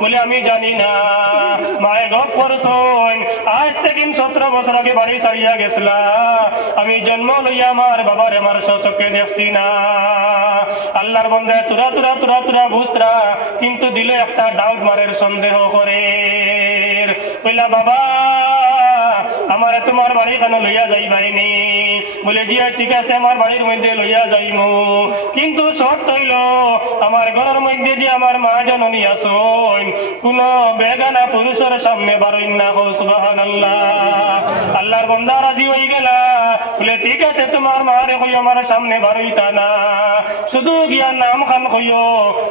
বলে আমি জানি না। মায়ে গপ করছন আজ থেকে 17 বছর আগে বাড়ি ছাড়িয়া গেছলা, আমি জন্ম লইয়া আমার বাবার আমার চোখে দেখছি না। আল্লাহর বন্দা তুরা তুরা তুরা তুরা বুঝরা, কিন্তু দিলে একটা ডাউট মারের সন্দেহ করে। কইলা বাবা আমার তোমার বাড়ি কেন লইয়া যাইবাইনি? বলে জি ঠিক আছে আমার বাড়ির মধ্যে লইয়া যাইমু, কিন্তু শর্ত হইল আমার ঘরের মধ্যে যে আমার মা জননী আসুন কোন বেগানা পুরুষের সামনে বারইন না। সুবহানাল্লাহ। আল্লাহর বান্দা রাজি হয়ে গেলা। বলে ঠিক আছে তোমার মারে কই আমার সামনে বারইতা না, শুধু গিয়া নাম খান কইও।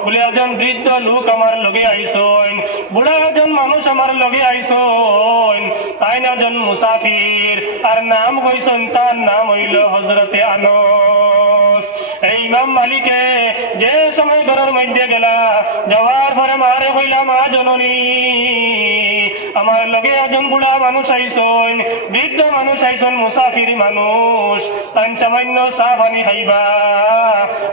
বলে একজন বৃদ্ধ লোক আমার লগে আইসন, বুড়া একজন মানুষ আমার লগে আইসন, তাই না একজন মুসাফির, আর নাম কইসন তার নাম হইল হযরতে আনস। এই ইমাম মালিকে যে সময় ঘরের মধ্যে গেলা, যাওয়ার পরে মারে কইলা মা জননী আমার লগে একজন বুড়া মানুষ আইসন, বৃদ্ধ মানুষ আইসন, মুসাফির মানুষ, তাই সামান্য চা পানি খাইবা,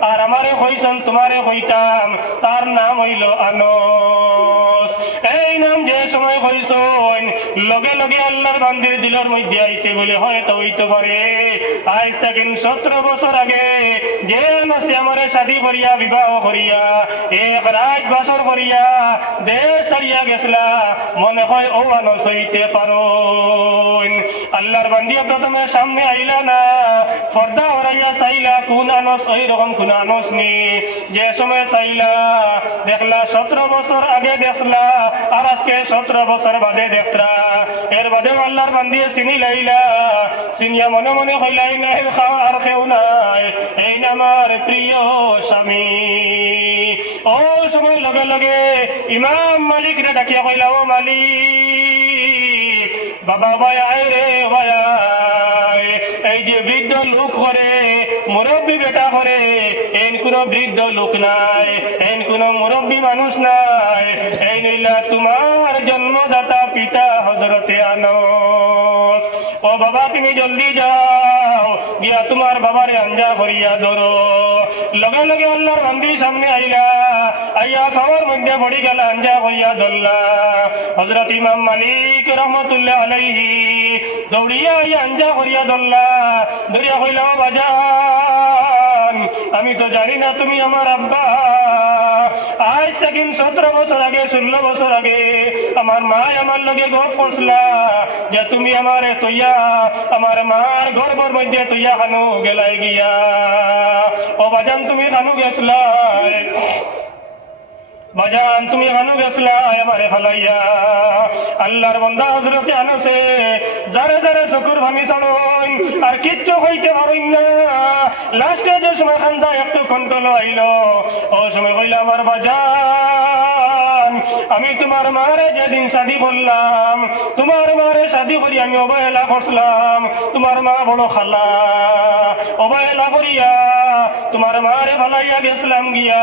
আর আমারে কইসন তোমারে কইতাম তার নাম হইল আনস। এই নাম যে সময় কইসন লগে লগে আল্লাহর বান্দির দিলের মধ্যে আইছে। বলে হয়তো হইতে পারে আজ থেকে 17 বছর আগে যে নসে আমারে শাদী করিয়া বিবাহ করিয়া এক রাত বছর করিয়া দেশ ছাড়িয়া গেছলা, মনে হয় ও আনস হইতে পারো। আল্লাহর বান্দিয়া প্রথমে সামনে আইলা না, পর্দা হরাইয়া চাইলা কোন আনস, ওই রকম কোন আনস নি। যে সময় চাইলা দেখলা 17 বছর আগে দেখলা, আর আজকে 17 বছর বাদে দেখলা। এর বাদে আল্লাহর বান্দিয়ে চিনি লাইলা, চিনিয়া মনে মনে হইলাই না আর কেউ নাই, এই আমার প্রিয় স্বামী। ও সময় লগে লগে ইমাম মালিক রে ডাকিয়া কইলা, ও মালিক বাবা ভাই আয় রে ভাই, এই যে বৃদ্ধ লোক করে মুরব্বী বেটা করে, এন কোন বৃদ্ধ লোক নাই, এন কোন মুরব্বী মানুষ নাই, এই নিলা তোমার জন্মদাতা পিতা হযরতে আনস। ও বাবা তুমি জলদি যাও, গিয়া তোমার বাবারে আঞ্জা করিয়া ধরো। লগে লগে আল্লাহর বান্দি সামনে আইলা, আইয়া খাওয়ার মধ্যে পড়ি গেল, আঞ্জা করিয়া ধরলা। হযরত ইমাম মালিক রহমতুল্লাহ আলাইহি দৌড়িয়া আইয়া আঞ্জা করিয়া ধরলা। ধরিয়া কইলা, বাজান আমি তো জানি না তুমি আমার আব্বা। আজ থেকে 17 বছর আগে 16 বছর আগে আমার মা আমার লগে গপ করছিলা যে তুমি আমারে তৈয়া আমার মার গর্ভের মধ্যে তৈয়া খানু গেলাই গিয়া। ও বাজান তুমি খানু গেছলা, বাজান তুমি খানু গেছলা আমারে ফালাইয়া। আল্লাহর বান্দা হযরতে আনসে যারে যারে চকুর ভামি ছাড়ন আর কিচ্ছু হইতে পারইন না। লাস্টে যে সময় খান্দা একটু কন্ট্রোল আইল, ও সময় কইলা, আমার বাজান আমি তোমার মারে যেদিন শাদী বললাম, তোমার মারে শাদী করি আমি অবহেলা করছিলাম, তোমার মা বড় খালা, অবহেলা করিয়া তোমার মারে ফালাইয়া গেছিলাম গিয়া।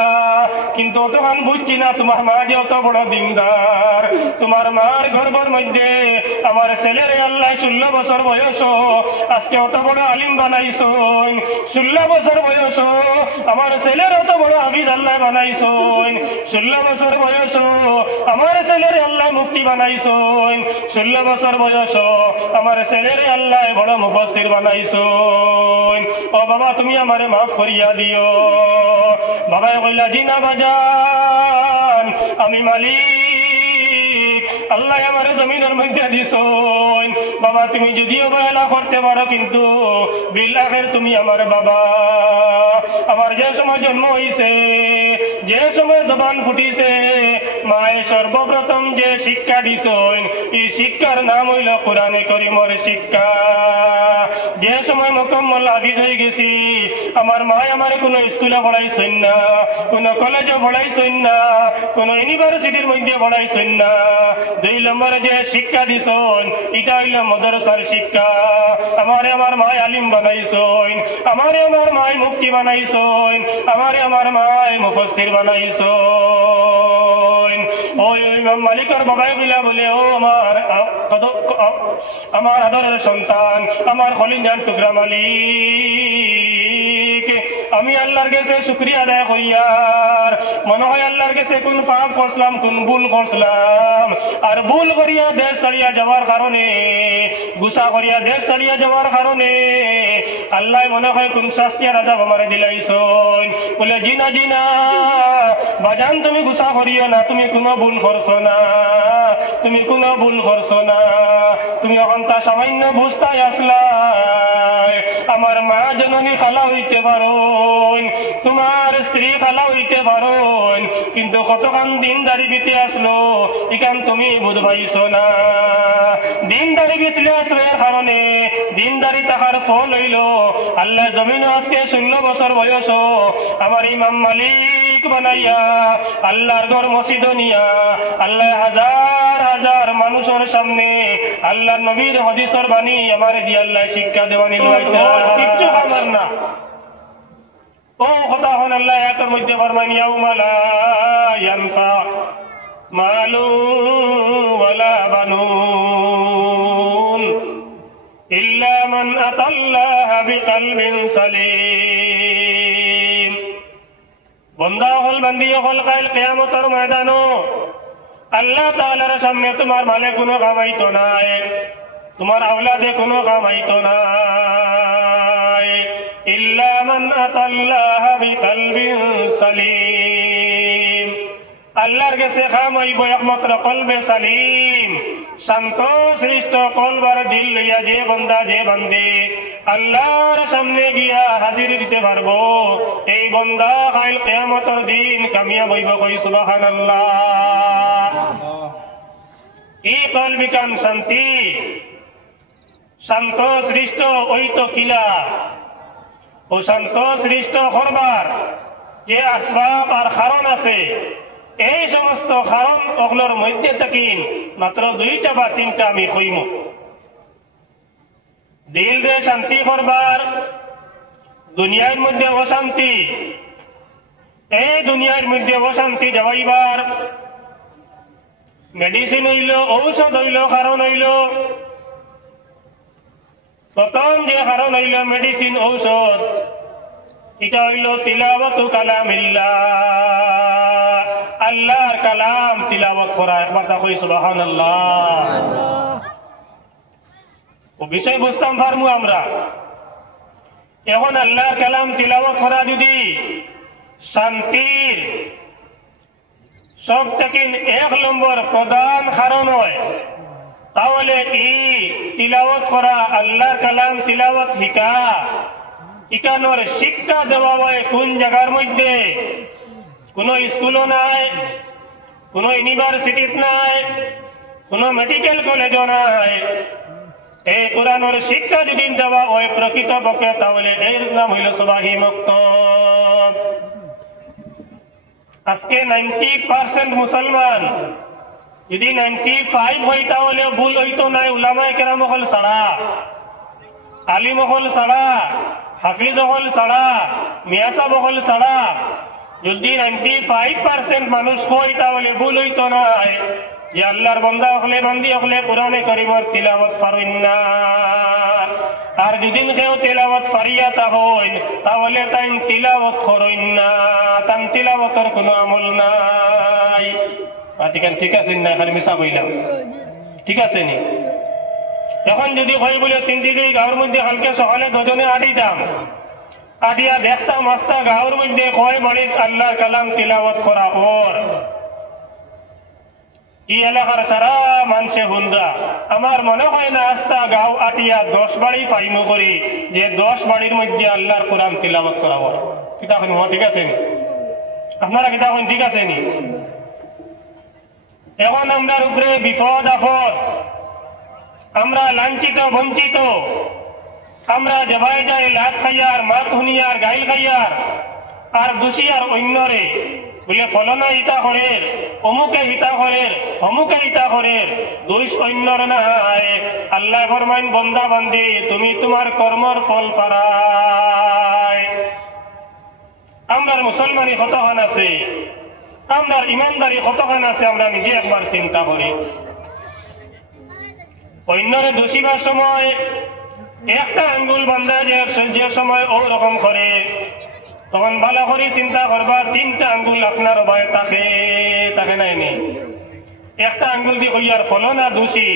কিন্তু তখন বুঝছি না তোমার মা যে অত বড় দিনদার। তোমার মার গর্ভের মধ্যে আমার ছেলের আল্লাহ 16 বছর বয়স, আজকে অত বড় আলিম বানাইছন। 16 বছর বয়স আমার ছেলের অত বড় হাফিজ আল্লাহ বানাইছন। 16 বছর বয়স আমার ছেলের আল্লাহ মুফতি বানাইছন। 16 বছর বয়স আমার ছেলের আল্লাহ বড় মুফাসসির বানাইছন। ও বাবা তুমি আমারে মাফ করিয়া দিও। বাবা কইলা, জি না বাজান, আমি মালিক, আল্লাহ আমার জমিনের মধ্যে দিছন। বাবা তুমি যদি অবহেলা করতে পারো, কিন্তু বিল আখির তুমি আমার বাবা। আমার যে সময় জন্ম হইছে, যে সময় জবান ফুটিছে, মায়ে সর্বপ্রথম যে শিক্ষা দিছন, এই শিক্ষার নাম হইল কোরআনে কারীমের শিক্ষা। যে সময় মুকম্মল হাফিজ হয়ে গেছি, আমার মা আমারে কোনো স্কুলে পড়াইছেন না, কোনো কলেজে পড়াইছেন না, কোনো ইউনিভার্সিটির মধ্যে পড়াইছেন না। 2 নম্বরে যে শিক্ষা দিছন, এটা হইল মাদ্রাসার শিক্ষা। আমারে আমার মা আলিম বানাইছন, আমারে আমার মা মুফতি বানাইছন, আমারে আমার মা মুফাসসির বানাইছন। ওই ইমাম মালিকের বাবাই বলে, ও আমার আদরের সন্তান, আমার খলিজান টুকরা মালিক, আমি আল্লাহর কাছে শুকরিয়া আদায় করিয়ার মনে হয় আল্লাহর কাছে কোন পাপ করলাম কোন ভুল করলাম আর ভুল করিয়া দেশ ছাড়িয়া যাওয়ার কারণে গুসা করিয়া দেশ ছাড়িয়া যাওয়ার কারণে আল্লাহ মনে হয় কোন শাস্তি আর আযাব আমারে দিলাইছন বলে জিনা জিনা বাজান তুমি গুসা করিও না তুমি কোনো ভুল করছো না তুমি কোনো ভুল করছো না তুমি এখন তা সামান্য বুঝতাই আসলা আমার মা জননী খালা হইতে পারো তোমার স্ত্রী খালা হইতে পারো কিন্তু কতক্ষণ দিনদারি বিতে আসলো এখান তুমি বুঝবাইছো না দিনদারি বিতলে আসলো এর কারণে দিনদারি তাহার ফল হইল আল্লাহ জমিন আজকে 16 বছর বয়স আমার ইমাম মালিক বানাইয়া আল্লাহর ঘর মসজিদ নিয়া আল্লাহ হাজার হাজার মানুষের সামনে আল্লাহ নবীর হাদিসের বাণী আমার দিয়ে আল্লাহ শিক্ষা দেওয়ানি কিচ্ছু আমার না ও কথা হন আল্লাহ এত মধ্যে ফরমান ইয়াউমা লা ইয়ানফা মালু ওয়ালা বানুন ইল্লা মান আতাল্লাহা বিকলবিন সালিম বন্দা হল বান্দি হল কাল কিয়ামতের ময়দানো আল্লাহ তাআলার সামনে তোমার মালে কোনো কামাইতো নাই তোমার আওলাদে কোনো কামাইতো নাই ইল্লা মান আতাল্লাহা বিকলবিন সালিম আল্লাহর কাছে কামাইব একমাত্র কলবে সালিম শান্ত সৃষ্ট কলবার দিল লইয়া যে বন্দা যে বান্দে আল্লাহর সামনে গিয়া হাজির দিতে পারবো এই বন্দা কাল কিয়ামতের দিন কামিয়াব হইব কই সুবহানাল্লাহ এই কলবিকান শান্তি শান্ত সৃষ্ট ওই তো কিলা ও শান্ত সৃষ্ট করবার যে আসবাব আর কারণ আছে এই সমস্ত কারণ ওগুলোর মধ্যে থাকিন মাত্র 2টা বা 3টা আমি কইম দিল রে শান্তি করবার দুনিয়ার মধ্যে অশান্তি এই দুনিয়ার মধ্যে অশান্তি যাওয়াইবার মেডিসিন হইল ঔষধ হইল কারণ হইল প্রথম যে কারণ হইল মেডিসিন ঔষধ এটা হইল তিলাওয়াতু কালামিল্লাহ আল্লাহর কালাম তিলাওয়াত করা একবার তা কই সুবহানাল্লাহ ও বিষয় বুঝতাম পারমু আমরা এখন আল্লাহর কালাম তিলাওয়াত করা যদি শান্তির সব থেকে 1 নম্বর প্রধান কারণ হয় তাহলে এই তিলাওয়াত করা আল্লাহর কালাম তিলাওয়াত হিকা ইকানোর শিক্ষা দেওয়া হয় কোন জায়গার মধ্যে কোনো স্কুলও নাই কোনো ইউনিভার্সিটি নাই কোনো মেডিকেল কলেজও নাই এই কোরআনের শিক্ষা যদি দেওয়া হয় প্রকৃতপক্ষে তাহলে এর নাম হইল সুবাহি মক্তব আজকে 90% মুসলমান যদি 95 হয় তাহলে ভুল হইতো নাই উলামায়ে কেরাম হল সারা আলিম হল সারা হাফিজ হল সারা মিয়া সাহেব হল সারা যদি 95% মানুষ হয় তাহলে ভুল হইতো নাই যে আল্লাহর বান্দা হলে বান্দি হলে কোরআনে কারীমের তিলাওয়াত পারেন না আর যদি কেউ তিলাওয়াত পারিয়া তা হইন তাহলে তাই তিলাওয়াত করেন না তান তিলাওয়াতের কোনো আমল নাই ঠিক আছে না খালি মিশা বইলাম ঠিক আছে নি এখন যদি হয় বলে 3 গাঁওর মধ্যে কালকে সকালে 2 জনে আটিতাম আটিয়া দেখতাম আস্তা গাঁওর মধ্যে কয় বাড়ির আল্লাহর কালাম তিলাওয়াত করা পর এই এলাকার সারা মানুষে হুন্ডা আমার মনে হয় না আস্তা গাঁও আটিয়া 10 বাড়ি পাইমো করি যে 10 বাড়ির মধ্যে আল্লাহর কোরআন তিলাওয়াত করা হয় কিতা হন ঠিক আছে নি আপনারা কিতা হন ঠিক আছে নি এখন আমরার উপরে বিপদ আপদ আমরা লাঞ্ছিত বঞ্চিত আমরা জবাই যায় লাভ খাইয়ার মাত হুনিয়ার গাইল খাইয়ার আর দুষিয়ার অন্যরে বলে ফলনা হিতা হরের অমুকে হিতা হরের অমুকে হিতা হরের দুইশ অন্যর নাই আল্লাহ ফরমাইন বন্দা বান্দি তুমি তোমার কর্মর ফল পারায় আমরা মুসলমানি কতক্ষণ আছে আমরা ইমানদারি কতক্ষণ আছে আমরা নিজে একবার চিন্তা করি অন্যরে দোষিবার সময় একটা আঙ্গুল বান্ধা যে সময় ও রকম করে তখন ভালো করে চিন্তা করবা 3টা আঙ্গুল আপনার ভয় তাকে নাই নেই একটা আঙ্গুল দিয়ে হইয়ার ফলো না দোষী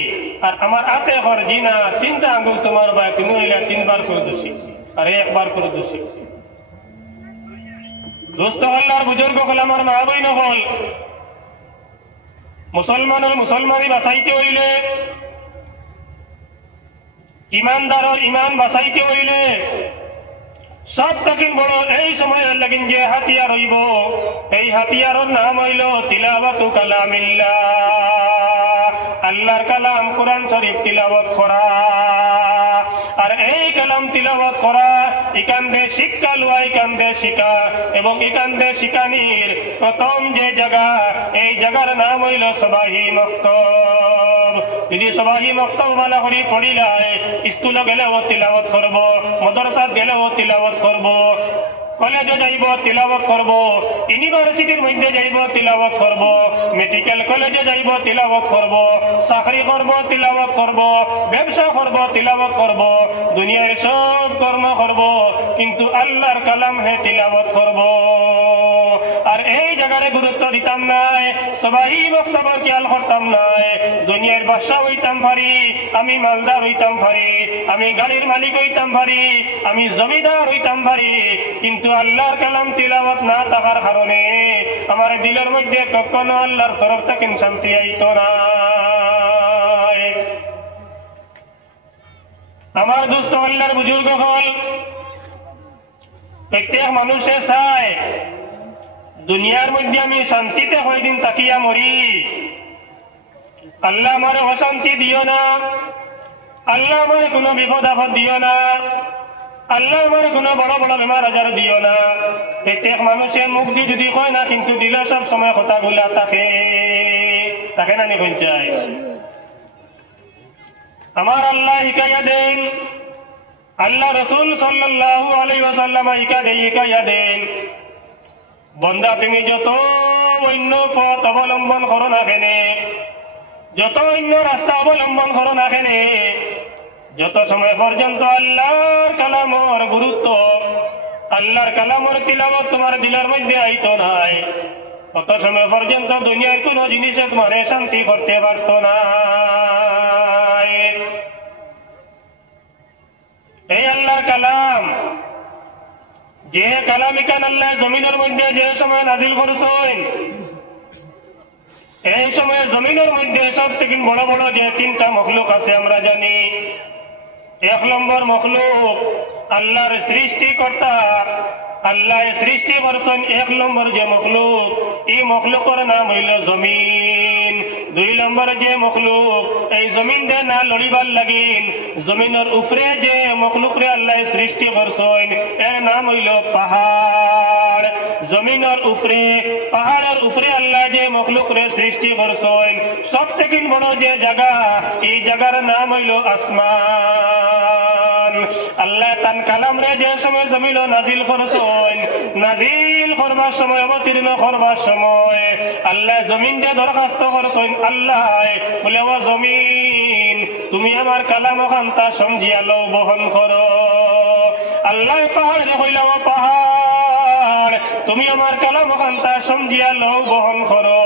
আর আমার হাতে ঘর জি না 3টা আঙ্গুল তোমার ভয় তুমি হইলে 3বার করে দোষী আর 1বার করে দোষী দোস্ত আল্লাহর বুজুর্গ হল আমার মা বইন হল মুসলমানি বাঁচাইতে হইলে ইমানদারের ইমান বাঁচাইতে হইলে সব তখন বড় এই সময় লাগিন যে হাতিয়ার হইব এই হাতিয়ারের নাম হইল তিলাওয়াতু কালামিল্লাহ আল্লাহর কালাম কুরআন শরীফ তিলাওয়াত করা আর এই কালাম তিলাওয়াত করা ইকান্দে শিক্ষা লওয়া ইকান্দে শিক্ষা এবং ইকান্দে শিকানির প্রথম যে জায়গা এই জায়গার নাম হইল সবাহি মক্তব যদি সবাহি মক্তব বালা করি পড়িলায় স্কুলে গেলেও তিলাওয়াত করব মাদ্রাসাত গেলেও তিলাওয়াত করব কলেজে যাইব তিলাওয়াত করব ইউনিভার্সিটির মধ্যে যাইব তিলাওয়াত করব মেডিকেল কলেজে যাইব তিলাওয়াত করব চাকরি করব তিলাওয়াত করব ব্যবসা করব তিলাওয়াত করব দুনিয়ার সব কর্ম করব কিন্তু আল্লাহর কালাম হে তিলাওয়াত করব আর এই জায়গায় গুরুত্ব দিতাম নাই সবাই বক্তব্য খেয়াল করতাম নাই দুনিয়ার বাদশা হইতাম পারি আমি মালদার হইতাম পারি আমি গাড়ির মালিক হইতাম পারি আমি জমিদার হইতাম পারি কিন্তু আল্লাহর কালাম তিলাওয়াত না থাকার কারণে আমার দিলের মধ্যে কখনো আল্লাহর তরফ থেকে শান্তি আইতো না আমার দোস্ত আল্লাহর বুজুর্গ হল প্রত্যেক মানুষে চায় দুনিয়ার মধ্যে আমি শান্তিতে কয়দিন তাকিয়া মরি আল্লাহ আমার অশান্তি দিও না আল্লাহ আমার কোনো বিপদ আপদ দিও না আল্লাহ আমার কোনো বড় বড় বেমার আজার দিও না প্রত্যেক মানুষের মুখ দিয়ে যদি কয় না কিন্তু দিলে সব সময় কথাগুলা তাকে না নিবেন চাই আমার আল্লাহ হিকায়া দেন আল্লাহ রসুল সাল্লাল্লাহু আলাইহি ওয়াসাল্লাম হিকায়া দেন বন্দা তুমি যত অন্য পথ অবলম্বন করো না কেনে যত অন্য রাস্তা অবলম্বন করো না কেনে যত সময় পর্যন্ত আল্লাহর কালামর গুরুত্ব আল্লাহর কালামর তিলাওয়াত তোমার দিলের মধ্যে আইতো নাই তত সময় পর্যন্ত দুনিয়ার কোন জিনিসে তোমার শান্তি করতে পারত না এই আল্লাহর কালাম যে কালাম ইকান আল্লাহ জমিনের মধ্যে যে সময় নাজিল করছেন এই সময় জমিনের মধ্যে সব থেকে বড় বড় যে 3টা মখলুক আছে আমরা জানি 1 নম্বর মখলুক আল্লাহর সৃষ্টিকর্তা আল্লাহ সৃষ্টি করছেন 1 নম্বর যে মখলুক এই মখলুকের নাম হইল জমিন 2 নম্বর যে মখলুক এই জমিন দে না লড়িবার লাগিন জমিনের উপরে যে মখলুকরে আল্লাহ সৃষ্টি করছেন এর নাম হইল পাহাড় জমিনের উপরে পাহাড়ের উপরে আল্লাহ যে মখলুকরে সৃষ্টি করছেন সব থেকে বড় যে জায়গা এই জায়গার নাম হইল আসমান আল্লাহ তান কালাম রে যে সময় জমিন নাজিল করছেন নাজিল করবার সময় অবতীর্ণ করবার সময় আল্লাহ জমিন দিয়ে দরখাস্ত করছেন আল্লাহ বলে ও জমিন তুমি আমার কালাম খান্তা সমঝিয়া লও বহন করো আল্লাহ পাহাড় হইল ও পাহাড় তুমি আমার কালাম খান্তা সমঝিয়া লও বহন করো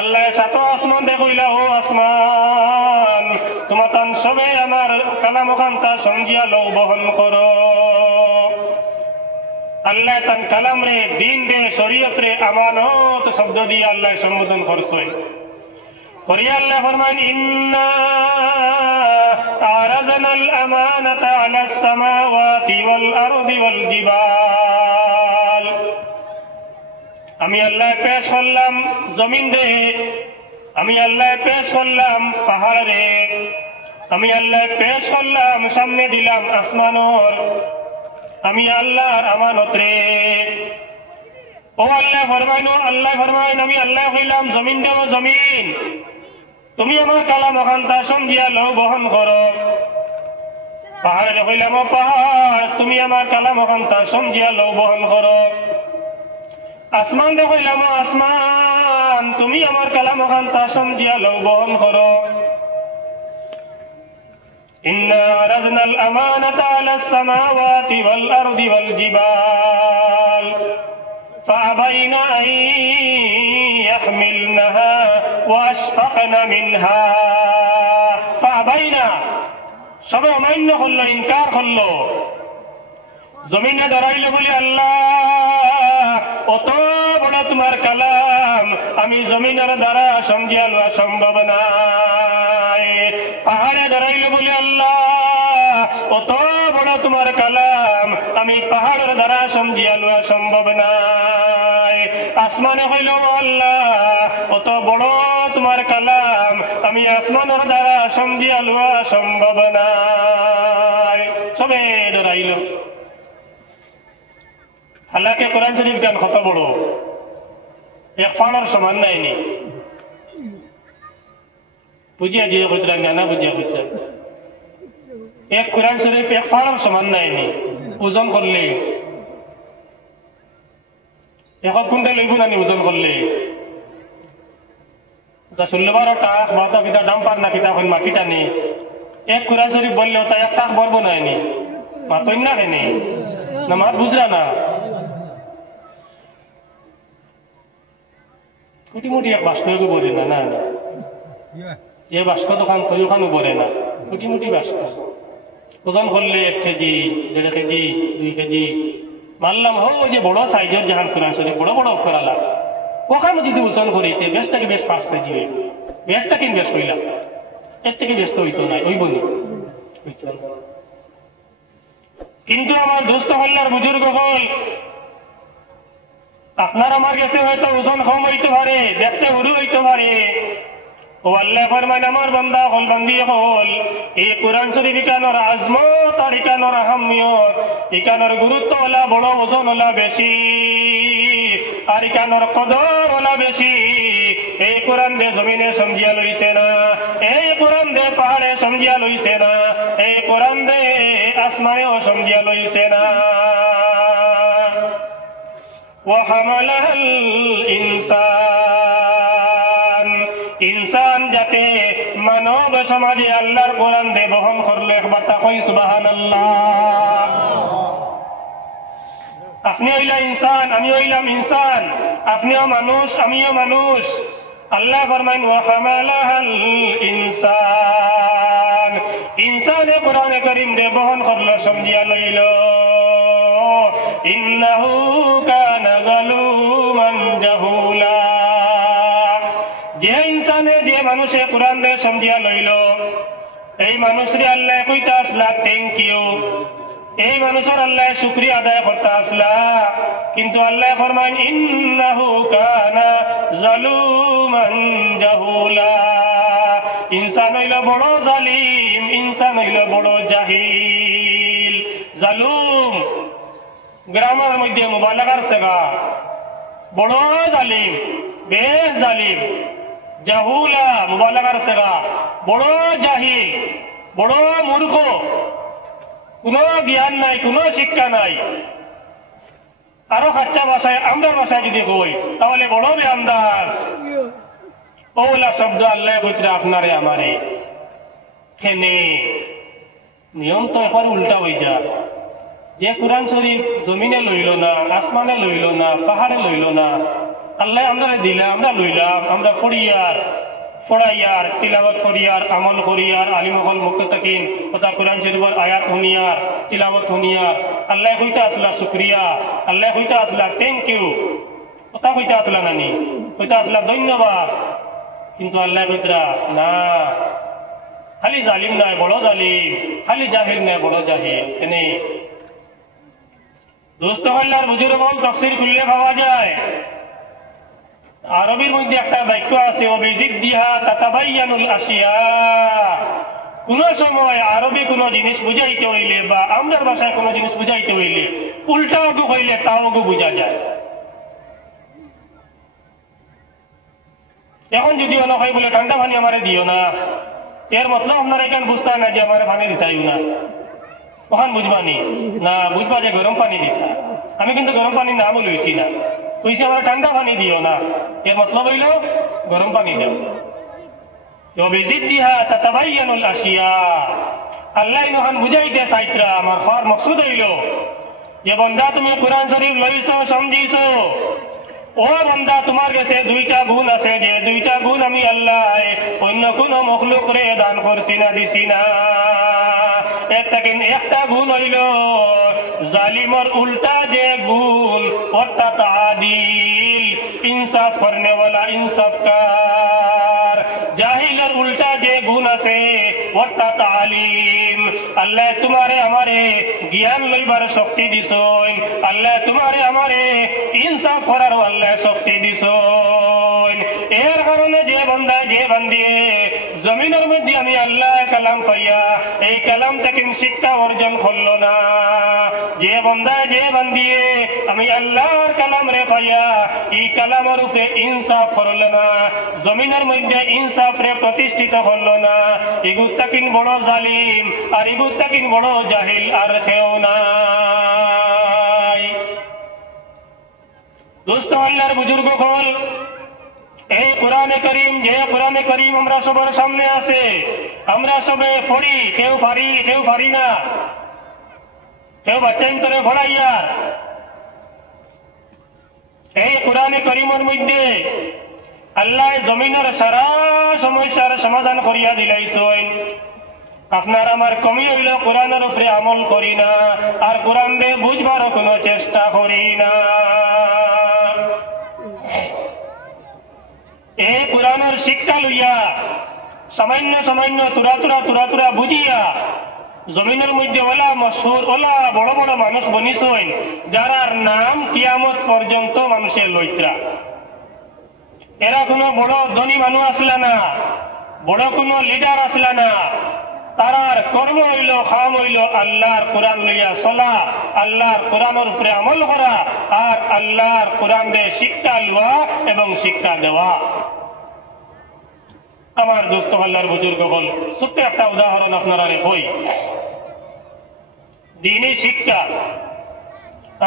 আল্লাহ সাত আসমান দেখইলা ও আসমান তোমার তান সবে আমার কালাম খান্তা সমঝিয়া লও বহন করো আল্লাহ তান কালাম রে দিন রে শরীয়ত রে আমানত শব্দ দিয়ে আল্লাহ সম্বোধন করছেন করিয়া আল্লাহ ফরমান ইন্না আরাজনাল আমানাতা আলাস সামাওয়াতি ওয়াল আরদি ওয়াল জিবাল আমি আল্লাহ পেশ করলাম জমিন রে আমি আল্লাহ পেশ করলাম পাহাড় রে আমি আল্লাহ পেশ করলাম সামনে দিলাম আসমানর আমি আল্লাহর আমানত রে ও আল্লাহ ফরমাইন আমি আল্লাহ কইলাম জমিন দেব জমিন তুমি আমার কালাম খান্তা সমঝিয়া লও বহন করো পাহাড়ে কইলাম পাহাড় তুমি আমার কালাম খান্তা সমঝিয়া লও বহন করো আসমান দে কইলাম আসমান তুমি আমার কালাম খান্তা সমঝিয়া লও বহন করো إنا عرضنا الأمانة على السماوات والأرض والجبال فأبين أن يحملنها وأشفقن منها فأبين সবে অমান্য করলো, ইনকার করলো। জমিনে দাঁড়াইলো বলে আল্লাহ অত বড় তোমার কালাম আমি জমিনের দ্বারা সমঝিয়া লওয়া সম্ভব নাই। পাহাড়ে দাঁড়াইলো বলে আল্লাহ অত বড় তোমার কালাম আমি পাহাড়ের দ্বারা সমঝিয়া লওয়া সম্ভব নাই। আসমানে হইল আল্লাহ অত বড় তোমার কালাম আমি আসমানের দ্বারা সমঝিয়া লওয়া সম্ভব নাই। সবে দাঁড়াইলো। হালাকে কোরআন শরীফ জ্ঞান কত বড়, এক ফাড়ার সমান নাইনি। বুঝিয়া দিয়ে কইতরা না বুঝিয়া কইতরা এক কোরআন শরীফ এক ফাড়ার সমান নাইনি। ওজন করলে এখন কোনটা লইব নানি ওজন করলে 16-12 টাক মাথা কিতা দাম পার না কিতা এখন মাটি টানি এক কোরআন শরীফ বললে তা এক টাক বলবো নাইনি মাতই না কেনে না মাত বুঝরা না কুটি মুটি এক বাস্ক বলে না না যে বাস্ক দোকান তো ওখানে বলে না কুটি মুটি বাস্ক ওজন করলে 1 কেজি 1.5 কেজি 2 কেজি মানলাম হো যে বড় সাইজের জাহান কোরআন শরীফ বড় বড় করালা ওখানে যদি ওজন করিতে বেশটাকে বেশ 5 কেজি হইব বেশটাকে বেশ হইলাম এর থেকে ব্যস্ত হইতো না ওই বলি কিন্তু আমার দোস্ত হল্লার বুজুর্গ হল আপনার আমার কাছে হয়তো ওজন কম হইতে পারে দেখতে উরু হইতে পারে ও আল্লাহ ফরমান আমার বান্দা হল বান্দি হল এই কোরআন শরীফ ইকানোর আজমত আর ইকানোর আহমিয়ত ইকানোর গুরুত্ব হলা বড় ওজন হলা বেশি আর ইকানোর কদর হলা বেশি এই কোরআন দে জমিনে সমঝিয়া লইছে না এই কোরআন দে পাহাড়ে সমঝিয়া লইছে না এই কোরআন দে আসমানেও সমঝিয়া লইছে না وحملها الإنسان ইনসান যাতে মানব সমাজে আল্লাহর কোরআন দে বহন করলো একবার তা কই সুবহানাল্লাহ আপনি হইলা ইনসান আমি হইলাম ইনসান আপনিও মানুষ আমিও মানুষ আল্লাহ ফরমান ওয়া হামালাহাল ইনসান ইনসানে কোরআনে কারীম দে বহন করলো সমঝিয়া লইলো ইন্নাহু কানা যালুমান জাহুলা যে ইনসানে যে মানুষে কোরআন দে সমঝিয়া লইল এই মানুষরে আল্লাহ কইতা আসলা থ্যাংক ইউ এই মানুষের আল্লাহ শুকরিয়া আদায় করতে আসলা কিন্তু আল্লাহ ফরমান ইন্নাহু কানা যালুমান জাহুলা ইনসান হইল বড় জালিম ইনসান হইল বড় জাহিল জালুম গ্রামের মধ্যে মুবালাগার সেগা বড় জালিম বেশ জালিম জাহুলা মুবালাগার সেগা বড় জাহিল বড় মূর্খ কোনো জ্ঞান নাই কোনো শিক্ষা নাই আরো কাচ্চা ভাষায় আমরা ভাষায় যদি কই তাহলে বড় বেআন্দাজ ওলা শব্দ আল্লাহ কইতরা আপনারে আমারে কেনে নিয়ম তো এখন উল্টা হয়ে যা যে কোরআন শরীফ জমিনে লইল না আসমানে লইল না পাহাড়ে লইল না আল্লাহ আমরা দিলাম আমরা লইলাম আমরা ফড়াইয়ার তিলাওয়াত করিয়ার আমল করিয়ার আলিম হল মুক্তাকিন কথা কোরআন শরীফের আয়াত শুনিয়ার তিলাওয়াত শুনিয়ার আল্লাহ কইতা আসলা শুকরিয়া আল্লাহ কইতা আসলা থ্যাংক ইউ কথা কইতা আসলা নানি কইতা আসলা ধন্যবাদ কিন্তু আল্লাহ কইতরা না খালি জালিম নাই বড় জালিম খালি জাহিল নাই বড় জাহিল এনে দোস্ত হল্লার বুজুর্গ বল তাফসীর খুললে ভাবা যায় আরবির মধ্যে একটা বাক্য আছে ওবিজিদ্দিহা তাতাবায়ানুল আশিয়া কোন সময় আরবি কোন জিনিস বুঝাইতে হইলে বা আমরার ভাষায় কোন জিনিস বুঝাইতে হইলে উল্টা গু হইলে তাও গু বুঝা যায় এখন যদি অনেক হয় বলে ঠান্ডা পানি আমারে দিও না এর মতলব আপনারা এখানে বুঝতে না যে আমার পানি দিতাই না ওখান বুঝবানি না বুঝবা যে গরম পানি দিতা আমি কিন্তু গরম পানি নাম লইছি না কইছি আমার ঠান্ডা পানি দিও না এর মতলব হইল গরম পানি দাও ওবিজিদ্দিহা তাতাবায়ানুল আশিয়া আল্লাহ নহান বুঝাইতে চাইত্রা আমার হওয়ার মকসুদ হইল যে বন্দা তুমি কোরআন শরীফ লইছো সমঝিছো, ও বন্দা তোমার কাছে দুইটা গুণ আছে, যে দুইটা গুণ আমি আল্লাহ অন্য কোন মখলুক রে দান করছি না, দিছি না। একটা গুণ হইল জালিমর উল্টা যে গুণ, অর্থাৎ আদিল, ইনসাফ করনে ওয়ালা ইনসাফকার। জাহিলের উল্টা যে গুণ আছে অর্থাৎ আলিম। আল্লাহ তোমারে আমারে জ্ঞান লইবার শক্তি দিছইন, আল্লাহ তোমারে আমারে ইনসাফ করার আল্লাহ শক্তি দিছইন। এর কারণে যে বন্দা যে বান্দিয়ে জমিনের মধ্যে আমি আল্লাহ কালাম পাইয়া এই কালাম থেকে শিক্ষা অর্জন করলো না, যে বন্দা যে বান্দিয়ে আমি আল্লাহর কালাম রে পাইয়া এই কালামের উপরে ইনসাফ করলো না, জমিনের মধ্যে ইনসাফ রে প্রতিষ্ঠিত করলো না, এগুত্তাকিন বড় জালিম আর এগুত্তাকিন বড় জাহিল আর কেউ নাই। দোস্ত আল্লাহর বুজুর্গ হল, এই কোরআনে করিম, যে কোরআনে করিম আমরা সবার সামনে আছে, আমরা সবে পড়ি, কেউ পারি না, কেউ বাচ্চা ইন্তরে পড়াইয়া। এই কোরআনে করিমের মধ্যে আল্লাহ জমিনের সারা সমস্যার সমাধান করিয়া দিলাইছেন। আপনার আমার কমি হইল কোরআনের উপরে আমল করি না, আর কোরআন রে বুঝবার কোনো চেষ্টা করি না। এই কোরআনের শিক্ষা লইয়া সামান্য তুরা বুঝিয়া জমিনের মধ্যে ওলা মশহুর, ওলা বড় বড় মানুষ বনিছেন, যারার নাম কিয়ামত পর্যন্ত মানুষের লইত্রা। এরা কোনো বড় ধনী মানুষ আসলা না, বড় কোনো লিডার আসলা না, তারার কর্ম হইল, খাম হইল আল্লাহর কোরআন লইয়া চলা, আল্লাহর কোরআনের উপরে আমল করা, আর আল্লাহর কোরআন রে শিক্ষা লওয়া এবং শিক্ষা দেওয়া। আমার দোস্ত আল্লাহর বুজুর্গ বল, ছোট্ট একটা উদাহরণ আপনারা হই। দ্বীনি শিক্ষা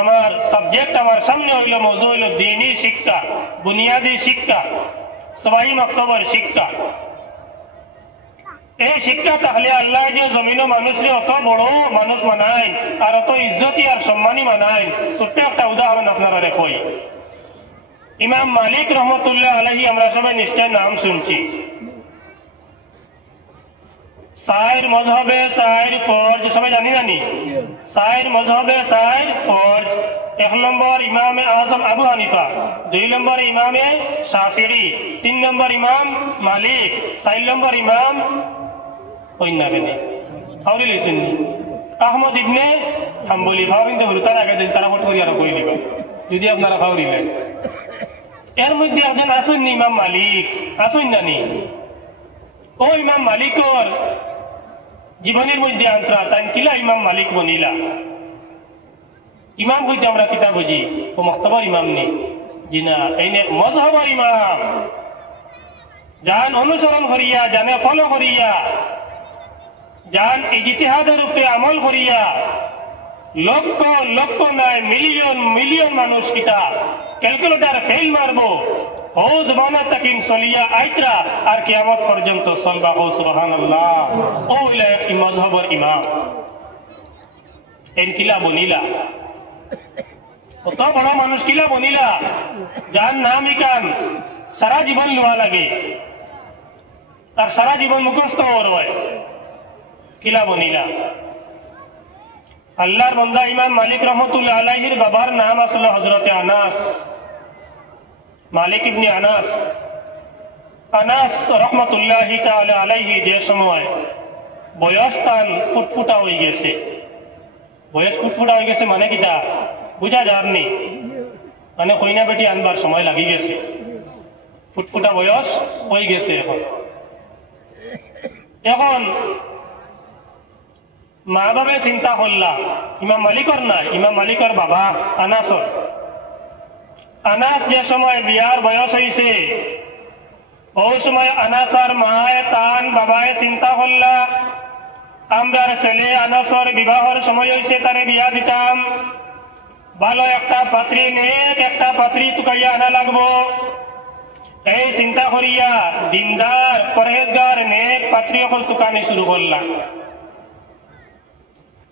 আমার সাবজেক্ট, আমার সামনে হইল মৌজু হইল দ্বীনি শিক্ষা, বুনিয়াদী শিক্ষা, সবাই মক্তবের শিক্ষা। এই শিক্ষা তাহলে আল্লাহ যে জমিন মানুষরে অত বড় মানুষ মানায় আর অত ইজ্জতি আর সম্মানী মানায়, ছোট্ট একটা উদাহরণ আপনারা কই। ইমাম মালিক রহমতুল্লাহ আলাইহি আমরা সবাই নিশ্চয় নাম শুনছি। সাইর মজহবে সাইর ফরজ সবাই জানি সাইর মজহবে সাইর ফরজ। 1 নম্বর ইমামে আজম আবু হানিফা, 2 নম্বর ইমামে শাফিঈ, 3 নম্বর ইমাম মালিক, 4 নম্বর ইমাম আহমদ ইবনে হাম্বলি। ভাবরিন তো তার আগে দিন তারা ফটো আর কই দিবা যদি আপনারা ভাবরিলেন। এর মধ্যে একজন আসুন ইমাম মালিক, আসুন জানি ও ইমাম মালিকর জীবনের মধ্যে আন্তরা তাই কিলা ইমাম মালিক বনিলা। ইমাম বইতে আমরা কিতা বুঝি ও মক্তবর ইমাম নেই, জি না, এই মজহবর ইমাম। যান অনুসরণ করিয়া, জানে ফলো করিয়া, যান ইজতিহাদের উপরে আমল করিয়া লক্ষ লক্ষ নয় মিলিয়ন মিলিয়ন মানুষ কিতা ক্যালকুলেটার ফেল মারবো ও জমানা তাকিন চলিয়া আইতরা আর কিয়ামত পর্যন্ত চলবা। ও সুবহানাল্লাহ, ও ইলা মজহবর ইমাম এন কিলা বনিলা, অত বড় মানুষ কিলা বনিলা, যার নাম ইকান সারা জীবন লোয়া লাগে আর সারা জীবন মুখস্থ হয়, কিলা বনিলা। আল্লাহর বান্দা ইমাম মালিক রহমতুল্লাহ আলাইহির বাবার নাম আসলো হযরতে আনাস, মালিক ইবনে আনাস। আনাস রহমতুল্লাহি তাআলা আলাইহি যে সময় বয়স তান ফুটফুটা হয়ে গেছে, বয়স ফুটফুটা হয়ে গেছে মানে কিটা বুঝা যায়নি, মানে কইনা বেটি আনবার সময় লাগি গেছে, ফুটফুটা বয়স হয়ে গেছে। এখন মা বাবা চিন্তা করলা, ইমাম মালিকর নাই, ইমাম মালিকর বাবা আনাসর। আনাস যে সময় বিয়ার বয়স হয়েছে ওই সময় আনাসর মায় তান বাবায় চিন্তা করলা, আমরার ছেলে আনাসর বিবাহর সময় হয়েছে, তারে বিয়া দিতাম, ভালো একটা পাত্রী, নেক একটা পাত্রী তুকাইয়া আনা লাগবো। এই চিন্তা করিয়া দিনদার পরহেজগার নেক পাত্রী অকল তুকানি শুরু করলাম।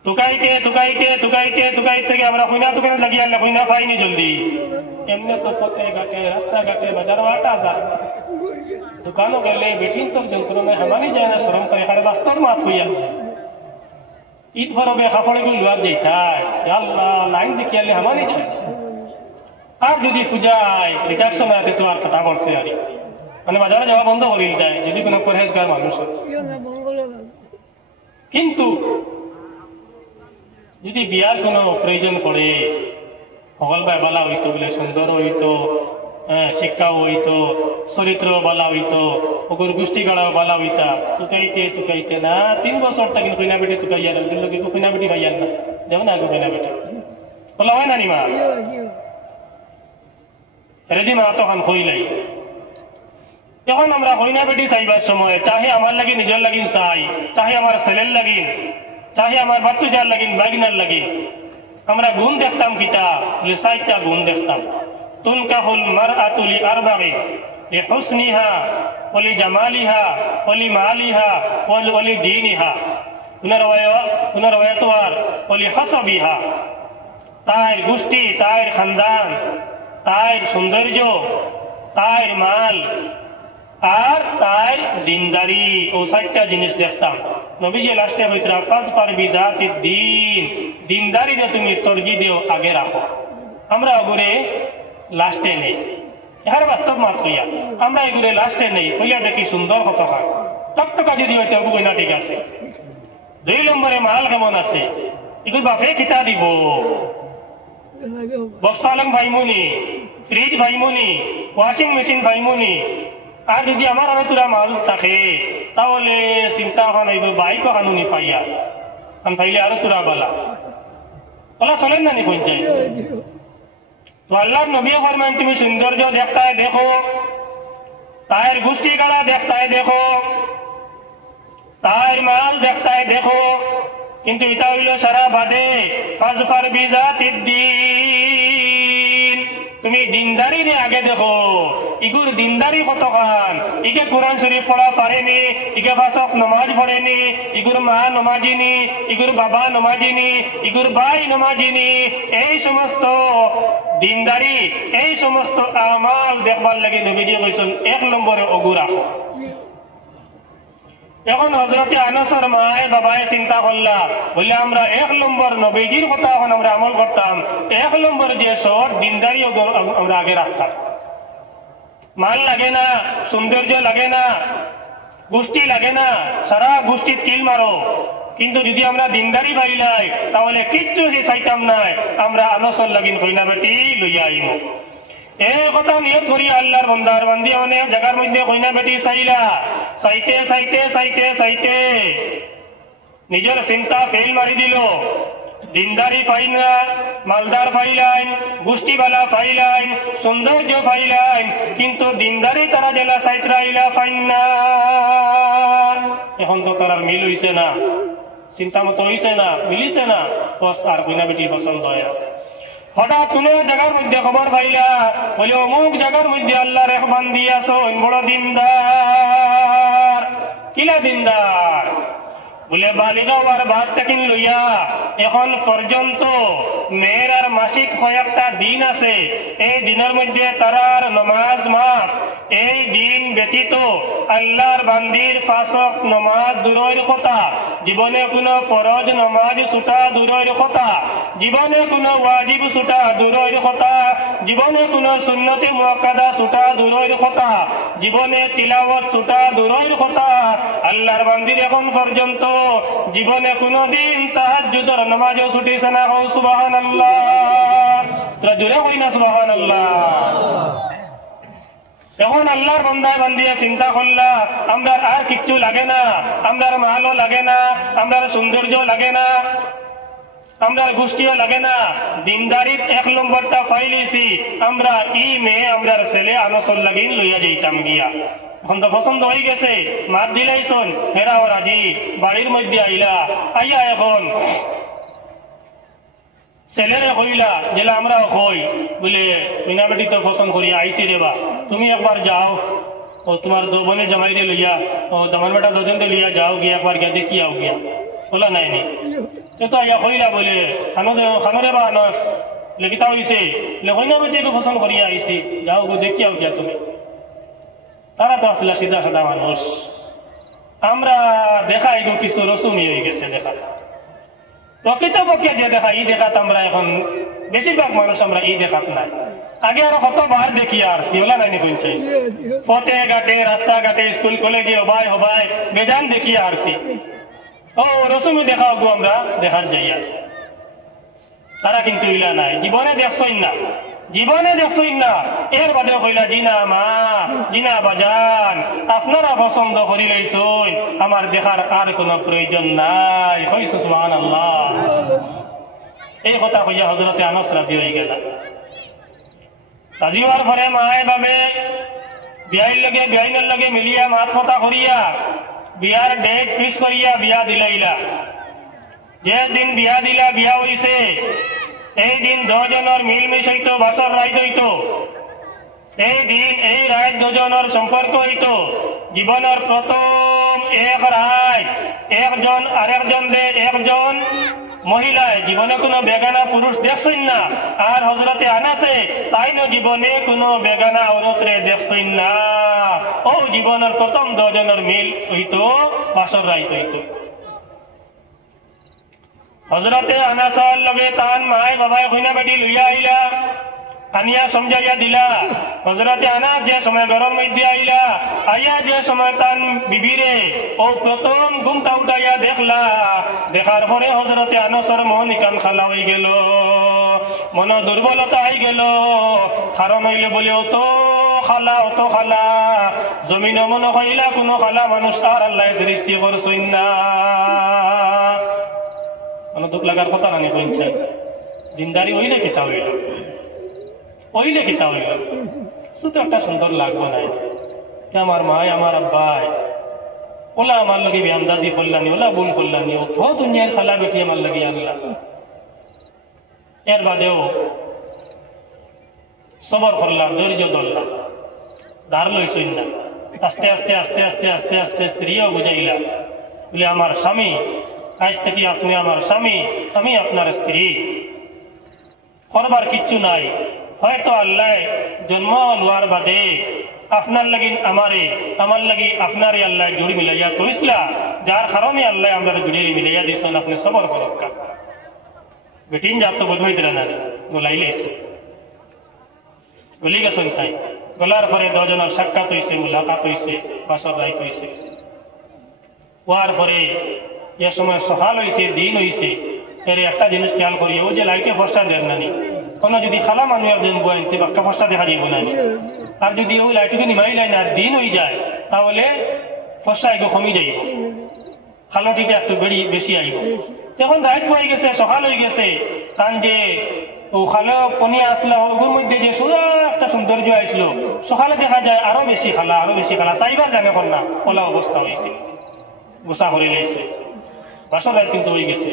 টুকাইতে টুকাইতে টুকাইতে টুকাইতে আমরা কইনা টুকাইতে লাগি আল্লাহ কইনা পাইনি জলদি এমনি তো পথে ঘাটে রাস্তাঘাটে বাজার আটা যায় দোকানও গেলে বেটিন তোর যন্ত্রণায় হামানি যায় না শ্রম করে এখানে বাস্তব মাত হইয়া ঈদ ফরবে কাপড়ে গুলো লোয়ার যেতাই আল্লাহ লাইন দেখি আল্লাহ হামানি যায় আর যদি পূজায় রিডাকশন আছে তো আর কথা বলছে আর মানে বাজারে যাওয়া বন্ধ করিল দেয় যদি কোনো পরহেজগার মানুষ কিন্তু যদি বিয়ার কোনো প্রয়োজন পড়ে সকল ভাই বালা হইতো বলে সুন্দর হইতো শিক্ষাও হইতো চরিত্র বালা হইতো ওগুর গোষ্ঠী গাড়াও বালা হইতা টুকাইতে টুকাইতে না 3 বছর থাকি কইনা বেটি টুকাইয়া লোকে কইনা বেটি ভাইয়ার না যেমন আগে কইনা বেটি বলা হয় না নিমা রেডি মা তখন হইলাই যখন আমরা কইনা বেটি চাইবার সময় চাহে আমার লাগি নিজের লাগিন চাই চাহে আমার ছেলের লাগিন চাহে আমার বাচ্চার লাগিন বাগিনার লাগিন আমরা গুণ দেখতাম কিতা বলে 4টা গুণ দেখতাম তুনকাহুল মারআতু লিআরবাঈ লিহুসনিহা ওয়া লিজামালিহা ওয়া লিমালিহা ওয়া লিদীনিহা পুনরাওয়ায়াতওয়ার ওয়া লিহাসাবিহা তার গোষ্ঠী তার খানদান তার সৌন্দর্য তার মাল আর তার দিনদারি ও 4টা জিনিস দেখতাম নবীজি লাস্টে হইতে ফাজফার বিজাতিদ দ্বীন দিনদারিতে তুমি তরজি দিও আগে রাখো আমরা ওগুরে লাস্টে নেই এর বাস্তব মাত হইয়া আমরা এগুলো লাস্টে নেই হইয়া দেখি সুন্দর কত হয় টকটকা যদি হইতে ওগুলো না ঠিক আছে 2 নম্বরে মাল কেমন আছে এগুলো বাপে কিতা দিব বক্সালং ভাইমুনি ফ্রিজ ভাইমুনি ওয়াশিং মেশিন ভাইমুনি আর যদি আমার আরো তোরা মাল থাকে তাহলে চিন্তা হয় না বাইকও কানুনি পাইয়া কারণ পাইলে আরো তোরা বলা বলা চলেন না নি পঞ্চায়েত তো আল্লাহর নবী ফরমান তুমি সৌন্দর্য দেখতায় দেখো তার গোষ্ঠী গাড়া দেখতায় দেখো তার মাল দেখতায় দেখো কিন্তু এটা হইল সারা বাদে ফাজফার বিজাতিদ দ্বীন তুমি দিনদারি আগে দেখো ইগুর দিনদারি কতখান ইকে কোরআন শরীফ পড়া পারেনি ইকে ফাসক নমাজ পড়েনি ইগুর মা নমাজিনি ইগুর বাবা নমাজিনি ইগুর ভাই নমাজিনি এই সমস্ত দিনদারি এই সমস্ত আমাল দেখবার লাগে নবীজি কইছেন 1 নম্বরে অগুরা এখন হযরতে আনাসর মায়ে বাবায় চিন্তা করলা বললে আমরা 1 নম্বর নবীজির কথা এখন আমরা আমল করতাম 1 নম্বর যে সব দিনদারি আমরা আগে রাখতাম মাল লাগে না সৌন্দর্য লাগে না গোষ্ঠী লাগে না সারা গোষ্ঠী কিল মারো কিন্তু যদি আমরা দিনদারি পাইলাই তাহলে কিচ্ছু চাইতাম নাই আমরা আনসর লাগিন কইনা বেটি লইয়া আইব এই কথা নিয়ত করি আল্লাহর বান্দার বান্দি অনেক জায়গার মধ্যে কইনা বেটি চাইলা চাইতে চাইতে চাইতে চাইতে নিজের চিন্তা ফেল মারি দিল দিনদারি পাইন না মালদার ফাইলাইন গোষ্ঠীবালা ফাইলাইন সৌন্দর্য ফাইলাইন কিন্তু দিনদারি তারা জেলা সাইতরাইলা ফাইন না এখন তো তারা মিল হইছে না চিন্তা মতো হইছে না মিলিছে না আর কইনা বেটি পছন্দ হয় হঠাৎ কোন জায়গার মধ্যে খবর পাইলা বলে অমুক জায়গার মধ্যে আল্লাহর এক বান্দি আছো বড় দিনদার কিলা দিনদার বলে বালিগা আর বাদ তাকিন লইয়া এখন পর্যন্ত মেয়ের আর মাসিক কয়েকটা দিন আছে এই দিনের মধ্যে তারার নমাজ মাফ এই দিন ব্যতীত আল্লাহর বান্দির ফাসক নমাজ দূরের কথা জীবনে কোনো ফরজ নমাজ ছুটা দূরের কথা জীবনে কোনো ওয়াজিব ছুটা দূরের কথা জীবনে কোনো সুন্নতে মুআক্কাদা ছুটা দূরের কথা জীবনে তিলাওয়াত ছুটা দূরের কথা আল্লাহর বান্দির এখন পর্যন্ত জীবনে কোনদিন তাহাজ্জুদের নামাজও ছুটিছে না হও সুবহানাল্লাহ তোরা জোরে কই না সুবহানাল্লাহ এখন আল্লাহর বান্দায় বান্দিয়া চিন্তা করলা আমরা আর কিচ্ছু লাগে না আমরা মালও লাগে না আমরা সৌন্দর্য লাগে না আমরা গোষ্ঠীও লাগে না দিনদারির 1 নম্বরটা ফাইলিছি আমরা ই মেয়ে আমরা ছেলে আনসর লাগিন লইয়া যাইতাম গিয়া এখন তো পছন্দ হয়ে গেছে মাত দিলাইছন হেরা ও রাজি বাড়ির মধ্যে আইলা আইয়া এখন ছেলেরে কইলা যেলা আমরা কই বলে মিনা বেটি তো পছন্দ করি আইছি রেবা তুমি একবার যাও ও তোমার দোবনে জামাইরে লইয়া ও দমন বেটা দুজনকে লইয়া যাও গিয়া একবার গিয়া দেখি আও গিয়া বলা নাই তো আইয়া কইলা বলে খানরে বা আনস লেখিতা হয়েছে লেখইনা বইতে একটু পছন্দ করিয়া আইছি যাও গো দেখিয়াও গিয়া তুমি। তারা তো আসলে সিধা সাদা মানুষ, আমরা দেখা এগো কিছু রসুমি হয়ে গেছে দেখা প্রকৃতপক্ষে যে দেখা ই দেখাত আমরা এখন বেশিরভাগ মানুষ আমরা ই দেখাত নাই। আগে আরো কতবার দেখিয়া আসছি ওলা নাইনি কইছে পথে ঘাটে রাস্তাঘাটে স্কুল কলেজে হবাই হবাই বেজান দেখিয়া আসছি। ও রসুমি দেখাও গো আমরা দেখার যাইয়া, তারা কিন্তু ইলা নাই, জীবনে দেখছই না, জীবনে দেখছই না। এর বাদে কইলা জিনা মা জিনা বাজান আপনারা পছন্দ করি লইছই, আমার দেখার আর কোনো প্রয়োজন নাই। কইছো সুবহানাল্লাহ। এই কথা কইয়া হযরতে আনাস রাজি হয়ে গেল। রাজি হওয়ার পরে মায়ে বাবে বিয়াইনের লগে মিলিয়া মাত কথা করিয়া বিয়ার ডেট ফিক্স করিয়া বিয়া দিলাইলা। যে দিন বিয়া দিলা বিয়া হইছে এই দিন 10 জনের মিলমিশ হইতো, বাসর রাইত হইতো। এই দিন এই রাত 2 জনের সম্পর্ক হইতো। জীবনের প্রথম এক রাত একজন আরেকজন একজন মহিলায় জীবনে কোনো বেগানা পুরুষ দেখছেন না, আর হযরতে আনাসে তাইনো জীবনে কোনো বেগানা औरतরে দেখছেন না। ও জীবনের প্রথম 2 জনের মিল হইতো, বাসর রাইত হইতো। হযরতে আনাসর লগে তান মায় বাবায় কইনা বেটি লইয়া আইলা, আনিয়া সমঝাইয়া দিলা। হযরতে আনাস যে সময় ঘরের মধ্যে আইলা, আইয়া যে সময় তান বিবিরে ও প্রথম ঘুমটা উঠাইয়া দেখলা, দেখার পরে হযরতে আনাসর মন ইকান খালা হয়ে গেল, মন দুর্বলতা হয়ে গেল। কারণ হইলে বলে অত খালা জমিন মনে হইলা কোনো খালা মানুষ আর আল্লাহ সৃষ্টি করছেন না। দুঃখ লাগার কথা নানি কইছে জিন্দারি হইলে কিতা হইল, হইলে কিতা হইল, শুধু একটা সুন্দর লাগবো নাই। আমার মায় আমার আব্বাই ওলা আমার লগে বেআন্দাজি করলানি, ওলা ভুল করলানি, অত দুনিয়ার খালা বেটি আমার লগে আনলা। এর বাদেও সবর করলাম, ধৈর্য ধরলাম, ধার লইছই না। আস্তে আস্তে আস্তে আস্তে আস্তে আস্তে স্ত্রীও বুঝাইলা বলে আমার স্বামী, আজ থেকে আপনি আমার স্বামী, আমি আপনার স্ত্রী, করবার কিচ্ছু নাই। হয়তো আল্লাহ জন্ম লওয়ার বাদে আপনার লাগি আমারে, আমার লাগি আপনারে আল্লাহ জুড়ি মিলাইয়া তৈসলা, যার কারণে আল্লাহ আমরা জুড়ি মিলাইয়া দিয়েছেন। আপনি সবর করক্কা বেটিন যাত বোধ হইতে না গোলাইলে এসে গলি গেছেন তাই গলার পরে 2 জনের সাক্ষাৎ হয়েছে, মুলাকাত হয়েছে, বাসর রাইত হয়েছে। হওয়ার পরে এ সময় সকাল হয়েছে, দিন হয়েছে। এর একটা জিনিস খেয়াল করি, ও যে লাইটে ফসটা দেন নানি, কোনো যদি খালা মানুষ একজন বয়ানতে বাক্কা ফসটা দেখা দিব নানি, আর যদি ওই লাইটকে নিমাই লাই না দিন হয়ে যায়, তাহলে ফসটা একটু কমে যাইব, খালটিটা একটু বেশি আইব। যখন রাইত হয়ে গেছে, সকাল হয়ে গেছে, কারণ যে ও খালো পনি আসলো, ওর মধ্যে যে সোজা একটা সৌন্দর্য আসলো, সকালে দেখা যায় আরো বেশি খালা, আরো বেশি খালা, চাইবার জানে কন্যা ওলা অবস্থা হয়েছে। গোসা করে লাইছে, বাসর রাত কিন্তু হয়ে গেছে।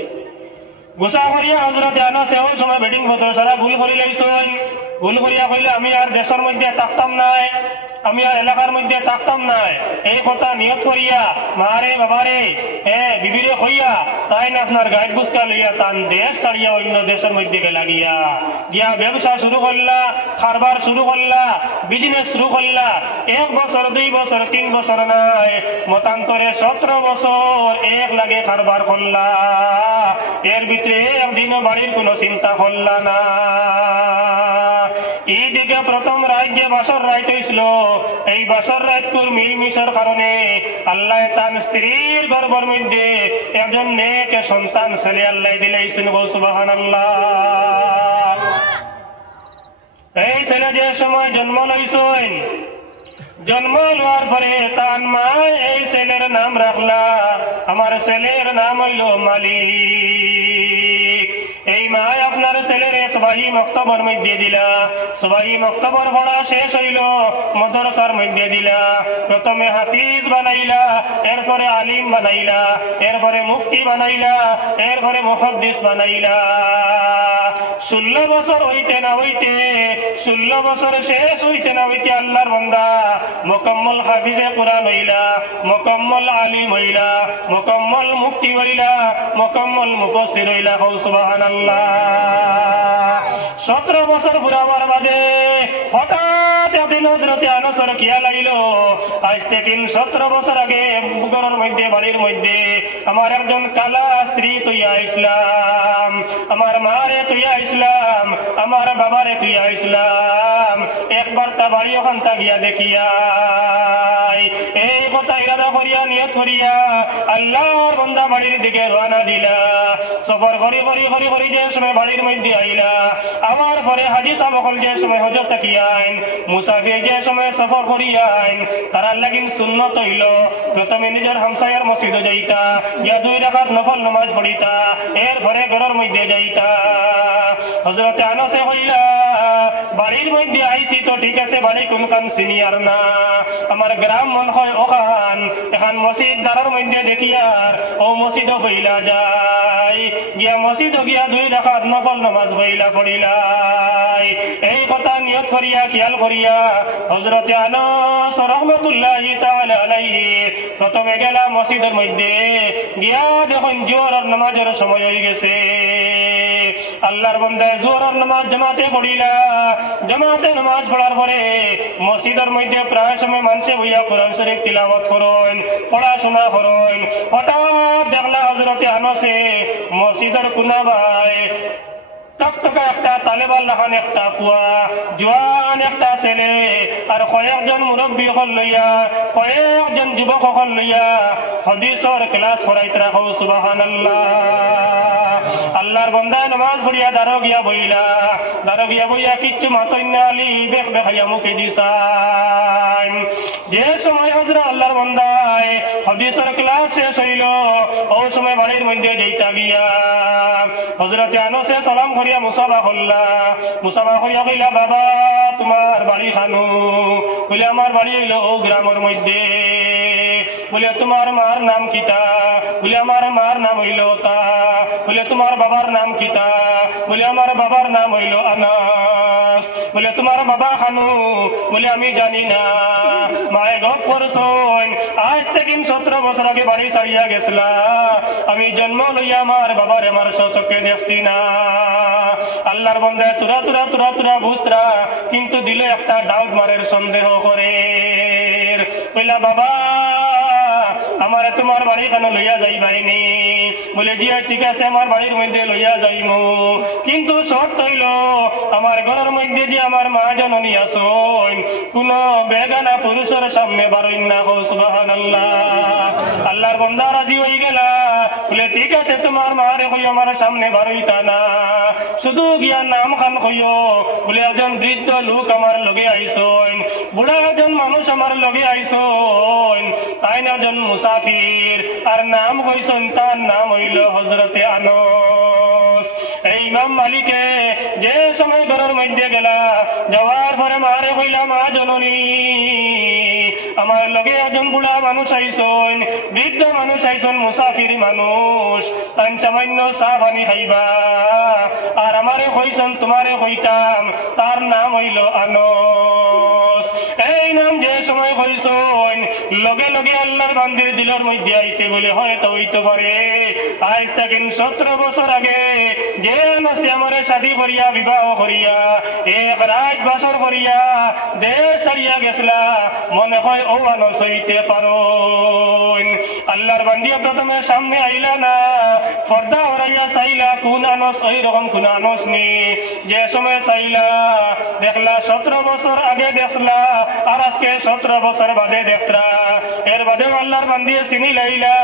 গোসা করিয়া হযরতে আনাসে ওই সময় বেডিং বতর সারা ভুল করে লাইছেন। ভুল করিয়া কইলে আমি আর দেশের মধ্যে থাকতাম নাই, আমি আর এলাকার মধ্যে থাকতাম নাই, এই কথা নিয়ত করিয়া মারে বাবারে বিবিরে কইয়া তাই না আপনার গাইড বুঝকা লইয়া তান দেশ ছাড়িয়া অন্য দেশের মধ্যে গেলা গিয়া ব্যবসা শুরু করলা, কারবার শুরু করলা, বিজনেস শুরু করলা। 1 বছর 2 বছর 3 বছর নাই, মতান্তরে 17 বছর এক লাগে কারবার করলা। এর ভিতরে একদিনও বাড়ির কোনো চিন্তা করলা না। এইদিকে প্রথম রাজ্যে বাসর রাইত হয়েছিল, এই বাসর রাইতকুর মিলমিশের কারণে আল্লাহ তার স্ত্রীর গর্ভের মধ্যে একজন নেক সন্তান ছেলে আল্লাহ দিলেছেন। সুবহানাল্লাহ। এই ছেলে যে সময় জন্ম লইছেন, জন্ম লওয়ার পরে তার মা এই ছেলের নাম রাখলা, আমার ছেলের নাম হইল মালিক। এই মা আপনার ছেলের সবাই মক্তবর মধ্যে দিলা, সবাই মক্তবর পড়া শেষ হইল, মাদ্রাসার মধ্যে দিলা। প্রথমে হাফিজ বানাইলা, এরপরে আলিম বানাইলা, এরপরে মুফতি বানাইলা, এরপরে মুহাদ্দিস বানাইলা। 16 বছর হইতে না হইতে 16 বছর শেষ হইতে না হইতে আল্লাহর বান্দা মুকম্মল হাফিজে কুরআন হইলা, মুকম্মল আলিম হইলা, মুকম্মল মুফতি হইলা, মুকম্মল মুফাসসির হইলা। সুবহানাল্লাহ। 17 বছর পুরাবার বাদে হঠাৎ একদিন হযরতে আনাসের খেয়াল আইলো, আজ থেকে 17 বছর আগে ঘরের মধ্যে বাড়ির মধ্যে আমার একজন কালা স্ত্রী তুইয়া ইসলাম, আমার মারে তুইয়া ইসলাম, আমার বাবারে তুইয়া ইসলাম, একবার তা বাড়ি ওখান গিয়া দেখিয়া এই কথা ইরাদা করিয়া নিয়ত করিয়া আল্লাহর বান্দা বাড়ির দিকে রওনা দিলা। সফর করি করি করি করি যে সময় বাড়ির মধ্যে আইলা, আমার পরে হাজি সাহেব বকল যে সময় হজরত তাকিয়াইন মুসাফির যে সময় সফর করিয়াইন তারার লাগিন সুন্নত হইল প্রথমে নিজের হামসায়ার মসজিদে যাইতা, ইয়া 2 রাকাত নফল নামাজ পড়িতা, এরপরে ঘরের মধ্যে যাইতা। হযরত আনাসে হইলা বাড়ির মধ্যে আইছি তো ঠিক আছে, বাড়ি কোনখান সিনিয়র না, আমার গ্রাম মন হয় ওখান, এখন মসজিদ দ্বারের মধ্যে দেখিয়ার ও মসজিদ হইলা যাই, গিয়া মসজিদ গিয়া 2 রাকাত নফল নামাজ হইলা পড়িলাই। এই কথা নিয়ত করিয়া খেয়াল করিয়া হযরতে আনাস রাহমাতুল্লাহি তাআলা আলাইহি প্রথমে গেলা মসজিদের মধ্যে, গিয়া যখন জোহরের নামাজের সময় হয়ে গেছে, আল্লাহর বান্দা জোহরের নামাজ জামাতে পড়িলা। জামাতে নামাজ পড়ার পরে মসজিদের মধ্যে প্রায় সময় মানুষে বইয়া কোরআন শরীফ তিলাওয়াত করেন, পড়াশোনা করেন। হঠাৎ দেখলা হযরতে আনাসে মসজিদের কোনাবায় টকটকা একটা তালেবান লাহান একটা ফুয়া জোয়ান একটা ছেলে আর কয়েকজন মুরব্বী হল লইয়া, কয়েকজন যুবক হল লইয়া হাদিসের ক্লাস করাইতে রাখো। সুবহানাল্লাহ। আল্লাহর বান্দা নামাজ পড়িয়া দাঁড়ো গিয়া বইলা, দাঁড়ো গিয়া বইয়া কিচ্ছু মাতইনা আলী বেখ বেখাইয়া মুখে দিছাই। যে সময় হযরত আল্লাহর বান্দায় হাদিসের ক্লাস শেষ হইল, ও সময় বাড়ির মধ্যে যাইতা গিয়া হযরতে আনাসে সালাম করিয়া মুসাফা করলা। মুসাফা করিয়া কইলা, বাবা তোমার বাড়ি খানো? বলে আমার বাড়ি হইল ও গ্রামের মধ্যে। বলে তোমার মার নাম কিতা? বলে আমার মার নাম হইল তা। বলে তোমার বাবার নাম কিতা? বলে আমার বাবার নাম হইল আনাস। বলে তোমার বাবা খানু? বলে আমি জানি না। মায়ে গপ করছন, আজ থেকে 17 বছর আগে বাড়ি ছাড়িয়া গেছলা, আমি জন্ম লইয়া আমার বাবার আমার চোখে দেখছি না। আল্লাহর বান্দা তুরা তুরা তুরা তুরা বুঝরা, কিন্তু দিলে একটা ডাউট মারের সন্দেহ করে। বললা, বাবা আমার তোমার বাড়ি কেন লইয়া যাইবাইনি? বলে জি ঠিক আছে, আমার বাড়ির মধ্যে লইয়া যাইমু, কিন্তু শর্ত হইল আমার ঘরের মধ্যে যে আমার মা জননী আসন কোন বেগানা পুরুষের সামনে বারইন না। সুবহানাল্লাহ। আল্লাহর বান্দা রাজি হয়ে গেলা। বলে ঠিক আছে, তোমার মারে কই আমার সামনে বারইতা না, শুধু গিয়া নাম খান কইও। বলে একজন বৃদ্ধ লোক আমার লগে আইসন, বুড়া একজন মানুষ আমার লগে আইসন, তাই না একজন মুসাফির, আর নাম কইসন তার নাম হইল হযরতে আনাস। এই ইমাম মালিকে যে সময় ঘরের মধ্যে গেলা, যাওয়ার পরে মারে কইলা, মা জননী আমার লগে একজন বুড়া মানুষ আইসন, বৃদ্ধ মানুষ আইসন, মুসাফির মানুষ, তান সামান্য চা পানি খাইবা, আর আমারে কইসন তোমারে কইতাম তার নাম হইল আনাস। এই নাম যে সময় কইসন লগে লগে আল্লাহর বান্দির দিলের মধ্যে আইছে বলে হয়তো হইতে পারে আজ থেকে 17 বছর আগে যে নাসে আমারে শাদী করিয়া বিবাহ করিয়া এক রাত বছর করিয়া দেশ ছাড়িয়া গেছলা, মনে হয় ও আনাস হইতে পারো। আল্লাহর বান্দিয়া প্রথমে সামনে আইলা না, পর্দা হরাইয়া চাইলা কোন আনাস, ওই রকম কোন আনাস নি। যে সময় চাইলা দেখলা 17 বছর আগে দেখলা, আর আজকে 17 বছর বাদে দেখরা। এর বাদে আল্লাহর বান্দিয়া চিনি লাইলা,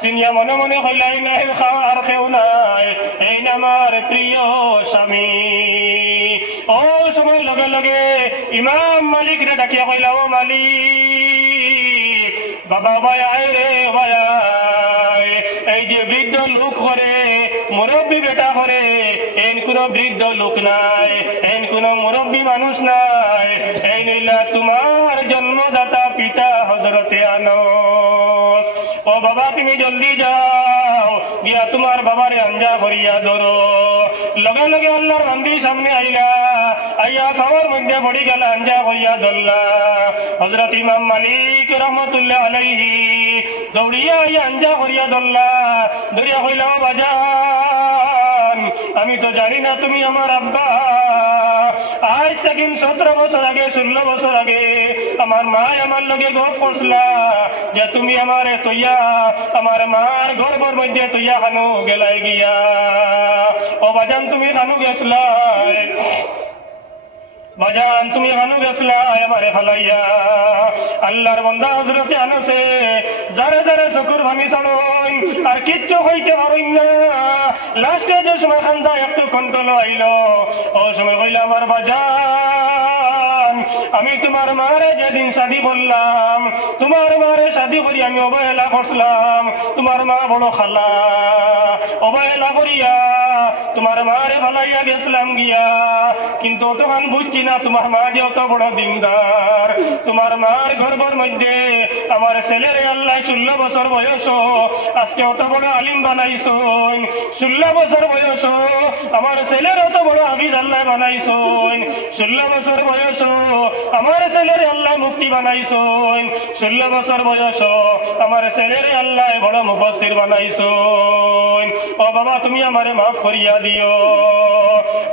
চিনিয়া মনে মনে হইলাই নাই আর কেউ নাই, এই আমার প্রিয় স্বামী। ও সময় লগে লগে ইমাম মালিক রে ডাকিয়া কইলা, ও মালিক, বাবা ভাই আয় রে ভাই, এই যে বৃদ্ধ লোক করে মুরব্বী বেটা করে, এন কোন বৃদ্ধ লোক নাই, এন কোন মুরব্বী মানুষ নাই, এই নিলা তোমার জন্মদাতা পিতা হযরতে আনাস। ও বাবা তুমি জলদি যাও, গিয়া তোমার বাবারে আঞ্জা করিয়া ধরো লগে লগে আল্লাহর বান্দি সামনে আইলা আইয়া খাওয়ার মধ্যে পড়ি গেল আঞ্জা করিয়া ধরলা হযরত ইমাম মালিক রহমাতুল্লাহ আলাইহি দৌড়িয়া আইয়া আঞ্জা করিয়া ধরলা ধরিয়া কইলা বাজান আমি তো জানি না তুমি আমার আব্বা আজ থেকে 17 বছর আগে 16 বছর আগে আমার মা আমার লগে গপ করছিলা যে তুমি আমারে তৈয়া আমার মার গর্ভের মধ্যে তৈয়া খানু গেলাই গিয়া ও বাজান তুমি খানু গেছলা বাজান তুমি খানু গেছলা আমারে ফালাইয়া আল্লাহর বান্দা হযরতে আনাসে যারে যারে চকুর ভাঙি ছাড়ুন আর কিচ্ছু হইতে পারুন না লাস্টে যে সময় খান্দা একটু কন্ট্রোল আইলো ও সময় কইলা আমার বাজান আমি তোমার মারে যেদিন শাদি করলাম তোমার মারে শাদি করি আমি অবহেলা করছিলাম তোমার মা বড় খালা অবহেলা করিয়া তোমার মারে ফালাইয়া গেছিলাম গিয়া কিন্তু তখন বুঝছি না তোমার মা যে অত বড় দিনদার তোমার মার গর্ভের মধ্যে আমার ছেলেরে আল্লাহ 16 বছর বয়স আজকে অত বড় আলিম বানাইছুন 16 বছর বয়স আমার ছেলের অত বড় হাফিজ আল্লাহ বানাইছুন 16 বছর বয়স আমার ছেলের আল্লাহ মুফতি বানাইছুন 16 বছর বয়স আমার ছেলের আল্লাহ বড় মুফাসসির বানাইছুন ও বাবা তুমি আমারে মাফ করিয়া দিও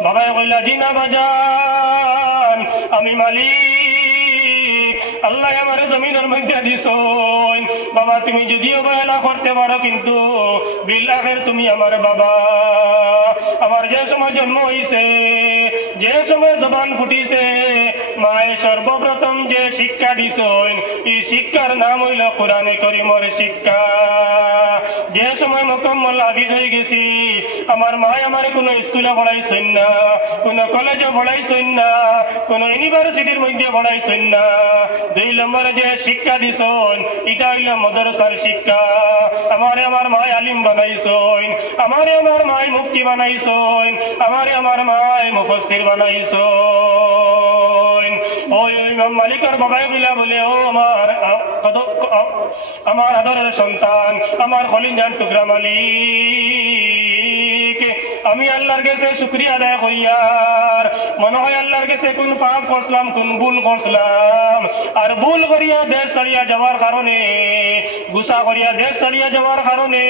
বাবা কইলা জি না বাজান আমি মালিক আল্লাহ আমার জমিনের মধ্যে দিছুন বাবা তুমি যদিও অবহেলা করতে পারো কিন্তু বিল আখির তুমি আমার বাবা আমার যে সময় জন্ম হইছে যে সময় জবান ফুটিছে মায়ে সর্বপ্রথম যে শিক্ষা দিছুন এই শিক্ষার নাম হইল কোরআনে কারীমের শিক্ষা যে সময় মুকম্মল হাফিজ হয়ে গেছি আমার মায় আমারে কোনো স্কুলে পড়াইছেন না কোনো কলেজে পড়াইছেন না কোনো ইউনিভার্সিটির মধ্যে পড়াইছেন না 2 নম্বরে যে শিক্ষা দিছুন এটা হইল মাদ্রাসার শিক্ষা আমারে আমার মায় আলিম বানাইছুন আমারে আমার মায় মুফতি বানাইছুন আমারে আমার মায় মুফাসসির বানাইছুন ও ইমাম মালিকের বাবাই বলে বলে ও আমার আদরের সন্তান আমার খলিজান টুকরা মালিক আমি আল্লাহর কাছে শুকরিয়া আদায় করিয়ার মনে হয় আল্লাহর কাছে কোন পাপ করলাম কোন ভুল করলাম আর ভুল করিয়া দেশ ছাড়িয়া যাওয়ার কারণে গুসা করিয়া দেশ ছাড়িয়া যাওয়ার কারণে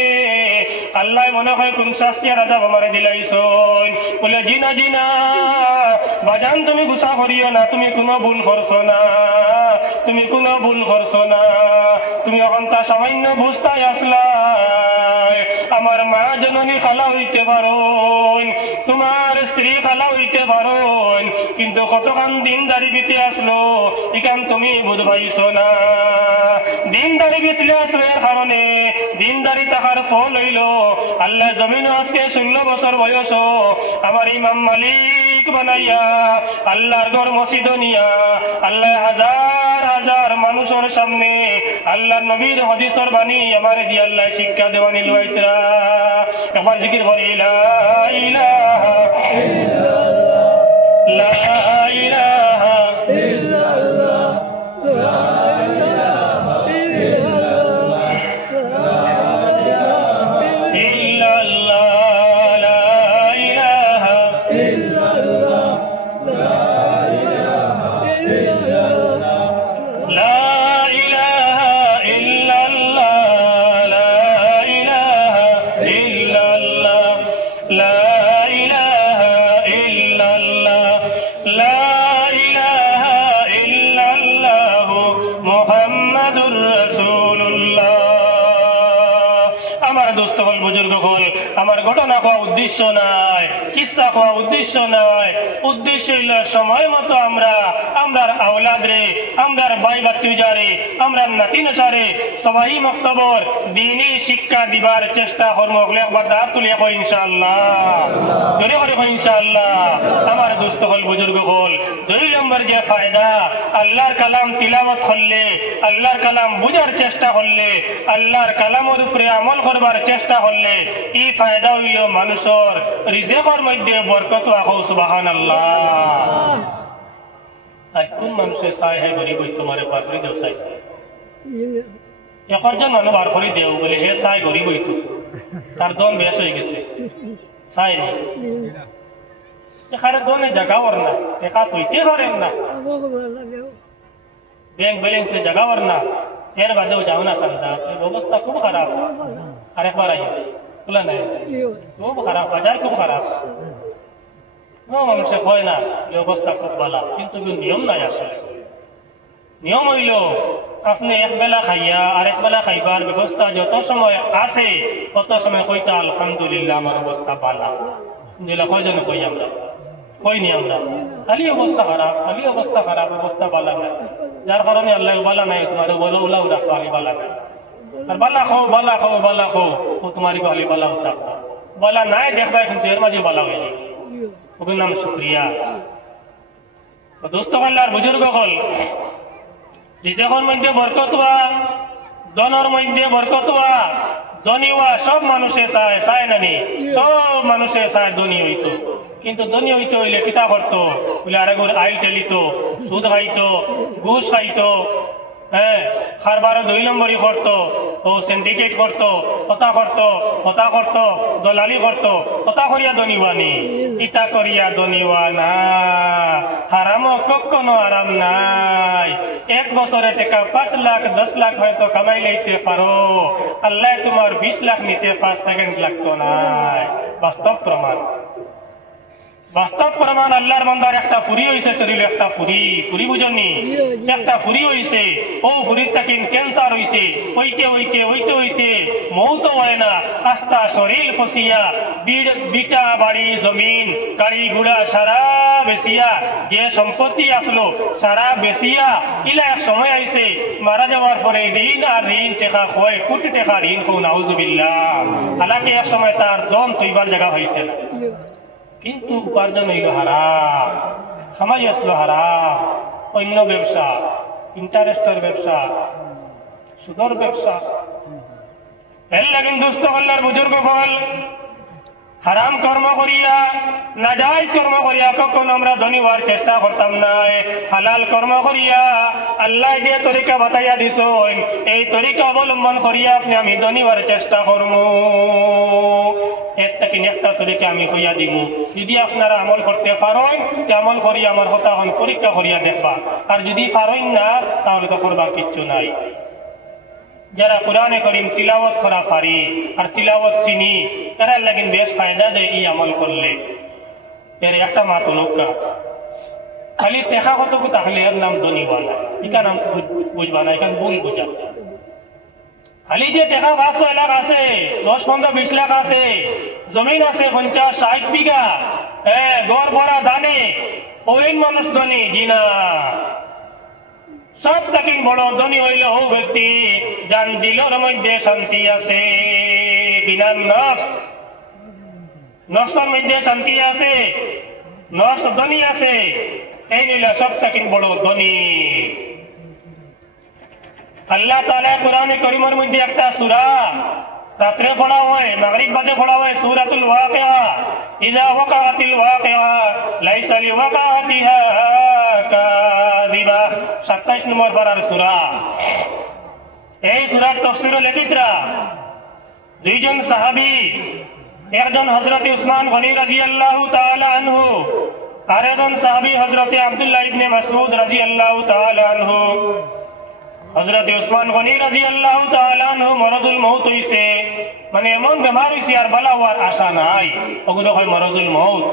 আল্লাহ মনে হয় কোন শাস্তি আর আযাব আমারে দিলাইছুন বলে জিনা জিনা বাজান তুমি গুসা করিও না তুমি কোনো ভুল করছো না তুমি কোনো ভুল করছো না তুমি এখন তা সামান্য বুঝতাই আসলা আমার মা জননী খালা হইতে পারো তোমার স্ত্রী খালা হইতে পারো কিন্তু কতক্ষণ দিনদারি বিতে আসলো এখান তুমি বুঝবাইছো না দিনদারি বিতলে আসবে কারণে দিনদারি তাহার ফল হইল আল্লাহ জমিন আজকে 16 বছর বয়স আমার ইমাম মালিক বানাইয়া আল্লাহর ঘর মসজিদ নিয়া আল্লাহ হাজার হাজার মানুষের সামনে আল্লাহর নবীর হাদিসের বাণী আমার দিয়ে আল্লাহ শিক্ষা দেওয়ানি লইতরা একবার জিকির করে লা ইলাহা ইল্লাল্লাহ লা ইলাহা ইল্লাল্লাহ লা ইলাহা ইল্লাল্লাহ লা ইলাহা ইল্লাল্লাহ লা ইলাহা ইল্লাল্লাহ লা ইলাহা ইল্লাল্লাহ লা ইলাহা ইল্লাল্লাহ লা ইলাহা ইল্লাল্লাহ লা ইলাহা ইল্লাল্লাহ মুহাম্মাদুর রাসূলুল্লাহ আমার দোস্ত হল বুজুর্গ হল আমার ঘটনা কোয়া উদ্দেশ্য নাই কিসা কোয়া উদ্দেশ্য নাই উদ্দেশ্য হইল সময় মতো আমরা আমরার আওলাদ রে আমরার ভাই ভাতিজারে আমরার নাতি নসারে সবাই মক্তবর দ্বীনি শিক্ষা দিবার চেষ্টা করবো একবার দাঁত তুলে কই ইনশাআল্লাহ ধরে করে কই ইনশাআল্লাহ আমার দোস্ত হল বুজুর্গ হল 2 নম্বর যে ফায়দা আল্লাহর কালাম তিলাওয়াত করলে আল্লাহর কালাম বুঝার চেষ্টা করলে আল্লাহর কালামের উপরে আমল করবার চেষ্টা করলে এই ফায়দা হইল মানুষের রিজিকের মধ্যে বরকত আহো সুবহানাল্লাহ আই কোন মানুষের চাই হে গরিব তোমারে পার করে দেও চাই একজন মানুষ বার করে দেও বলে হে চাই গরিব হইতো তার দন বেশ হয়ে গেছে চাই এখানে দনে জাগাওয়ার না টেকা তৈতে করেন না ব্যাংক ব্যালেন্সে জাগাওয়ার না এর বাদেও যাও না সালদা অবস্থা খুব খারাপ আরেকবার আই খোলা নাই খুব খারাপ বাজার খুব খারাপ মানুষে হয় না এই অবস্থা খুব ভালো কিন্তু নিয়ম নাই আসলে নিয়ম হইল আপনি এক বেলা খাইয়া আরেক বেলা খাইবার ব্যবস্থা যত সময় আছে তত সময় কইতা আলহামদুলিল্লাহ আমার অবস্থা ভালো দিলা কয়জন কই আমরা কইনি আমরা খালি অবস্থা খারাপ অবস্থা ভালো নাই যার কারণে আল্লাহ ভালো নাই তোমার বলো উলাও রাখো আলি ভালো নাই আর বালা খাও ও তোমার খালি ভালো হতা ভালো নাই দেখবা কিন্তু এর মাঝে ভালো হয়ে যায় ওর নাম শুক্রিয়া দোস্ত আল্লাহর বুজুর্গ হল রিজেকর মধ্যে বরকত হওয়া দনের মধ্যে বরকত হওয়া ধনী হওয়া সব মানুষে চায় নানি সব মানুষে চায় ধনী হইতো কিন্তু ধনী হইতে হইলে কিতা করতো বলে আরেকবার আইল টেলিত সুদ খাইতো ঘুষ খাইতো হ্যাঁ খারবারে 2 নম্বরই করতো ও সিন্ডিকেট করতো হতা করতো দলালি করতো হতা করিয়া ধনীবানি ইতা করিয়া ধনীবানা হারাম কখনো আরাম নাই 1 বছরে টাকা 5 লাখ 10 লাখ হয়তো কামাই লইতে পারো আল্লাহ তোমার 20 লাখ নিতে 5 সেকেন্ড লাগতো নাই বাস্তব প্রমাণ আল্লাহর বান্দার একটা ফুরি হইছে শরীরে একটা ফুরি বুঝনি একটা ফুরি হইছে ও ফুরির থেকে ক্যান্সার হইছে হইতে মৌত হয় না আস্তা শরীর ফসিয়া বিটা বাড়ি জমিন গাড়ি ঘোড়া সারা বেসিয়া যে সম্পত্তি আসলো সারা বেসিয়া ইলা এক সময় আইছে মারা যাওয়ার পরে ঋণ টাকা হয় কোটি টাকা ঋণ কো নাউজুবিল্লাহ হালাকি এক সময় তার দম তৈবার জায়গা হয়েছে না কিন্তু উপার্জন হইল হারাম খামাই আসলো হারাম অন্য ব্যবসা ইন্টারেস্টের ব্যবসা সুদর ব্যবসা এর লাগেন দুস্থ আল্লাহর বুজুর্গ বল হারাম কর্ম করিয়া নাজায়েজ কর্ম করিয়া কখন আমরা ধনী হওয়ার চেষ্টা করতাম না হালাল কর্ম করিয়া আল্লাহ যে তরিকা বাতাইয়া দিছ এই তরিকা অবলম্বন করিয়া আপনি আমি ধনী হওয়ার চেষ্টা করব একটা তরিকা আমি কইয়া দিব যদি আপনারা আমল করতে পারেন আমল করি আমার কথা পরীক্ষা করিয়া দেখবা আর যদি পারেন না তাহলে তো করবার কিচ্ছু নাই যারা কোরআনে করিম তিলাওয়াত করা পারি আর তিলাওয়াত চিনি এরা লাগিন বেশ ফায়দা দেয় এই আমল করলে এর একটা মাতো নৌকা খালি টেকা কতটুকু তাহলে এর নাম ধনীওয়ালা এটা নাম বুঝবা না এখানে ভুল বুঝা খালি যে টেকা 500 লাখ আছে 10-15-20 লাখ আছে জমিন আছে 50-60 বিঘা গড় ভরা দানে ওই মানুষ ধনী জিনা সব থেকে বড় ধনী হইল ও ব্যক্তি যার দিলের মধ্যে শান্তি আছে বিনা নফসের মধ্যে শান্তি আছে নফস ধনী আছে এই নিল সব থেকে বড় ধনী আল্লাহ তাআলা কোরআনে কারীমের মধ্যে একটা সূরা রাত্রে পড়া হয় মাগরিব বাদে পড়া হয় সূরাতুল ওয়াকিয়া ইযা ওয়াকাআতিল ওয়াকিয়া লাইসা লিওয়াকাআতিহা কাযিবা 27 নম্বর পারার সূরা এই সূরার তাফসীরে লিখিতরা দুইজন সাহাবী একজন হযরত উসমান গনি রাদিয়াল্লাহু তাআলা আনহু আর একজন সাহাবী হযরত আব্দুল্লাহ ইবনে মাসউদ রাদিয়াল্লাহু তাআলা আনহু হযরত উসমান গনি রাদিয়াল্লাহু তাআলা আনহু মরদুল মউত হইছে মানে এমন বেমার হইছে আর বালা হওয়ার আশা নাই ওগুলো হয় মরদুল মউত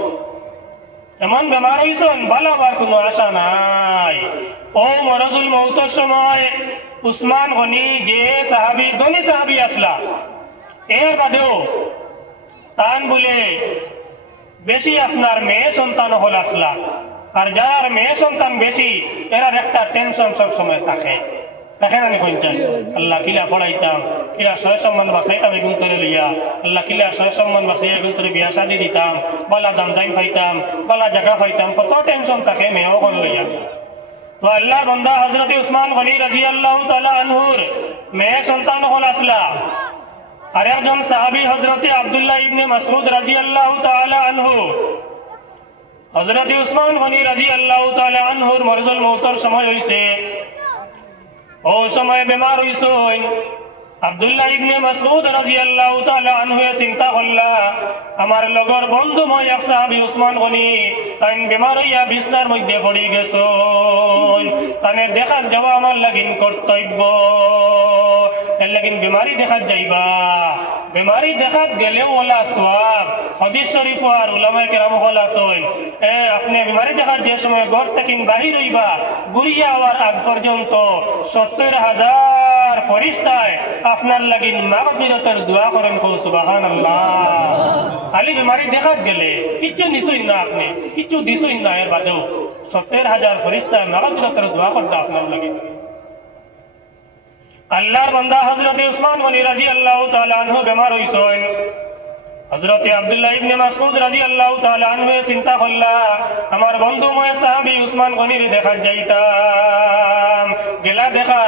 এমন বেমার হইছেন বালা হওয়ার কোনো আশা নাই ও মরদুল মউতের সময় উসমান গনি যে সাহাবী ধনী সাহাবী আসলা এর বাদেও তান বলে বেশি আপনার মেয়ে সন্তান হল আসলা আর যার মেয়ে সন্তান বেশি এরার একটা টেনশন সব সময় থাকে দেখেন আমি কইতাম আল্লাহ কিলা পড়াইতাম কিলা সয় সম্মান বাঁচাইতাম এগুলো করে লইয়া আল্লাহ কিলা সয় সম্মান বাঁচাই এগুলো করে বিয়া শাদি দিতাম বালা দাম দাম পাইতাম বালা জায়গা পাইতাম কত টেনশন থাকে মেয়েও করে লইয়া তো আল্লাহ বান্দা হযরত উসমান গনি রাদিয়াল্লাহু তাআলা আনহুর মেয়ে সন্তান হল আসলা আর একজন সাহাবী হযরত আব্দুল্লাহ ইবনে মাসউদ রাদিয়াল্লাহু তাআলা আনহু হযরত উসমান গনি রাদিয়াল্লাহু তাআলা আনহুর মরজুল মউতের সময় হইছে ও সময় বেমার হইছেন আব্দুল্লাহ ইবনে মাসউদ রাদিয়াল্লাহু তাআলা আনহু চিন্তা করলা আমার লগর বন্ধু মই এক সাহাবী উসমান গনি তাইন বেমার হইয়া বিছনার মধ্যে পড়ে গেছো তানে দেখার যাওয়া আমার লাগিন কর্তব্য এর লাগিন বেমারি দেখার যাইবা বেমারি দেখাত গেলেও ওলা সওয়াব হাদিস শরীফ আর উলামায়ে কেরাম হলা সই আপনি বেমারি দেখার যে সময় ঘর থেকে বাহির হইবা গুরিয়া হওয়ার আগ পর্যন্ত 70,000 ফেরেশতায় আপনার লাগিন মাগফিরাতের দোয়া করেন সুবহানাল্লাহ খালি বেমারি দেখাত গেলে কিছু নিছই না আপনি কিছু দিছই না এর বাদেও 70,000 ফেরেশতায় মাগফিরাতের দোয়া করতে আপনার লাগিন আল্লাহর বান্দা হযরত উসমান গনি রাদিয়াল্লাহু তাআলা আনহু বেমার হইছেন হযরত আব্দুল্লাহ ইবনে মাসউদ রাদিয়াল্লাহু তাআলা আনহু চিন্তা করলা আমার বন্ধু ময় সাহাবী উসমান গনির দেখা যাইতাম গেলা দেখা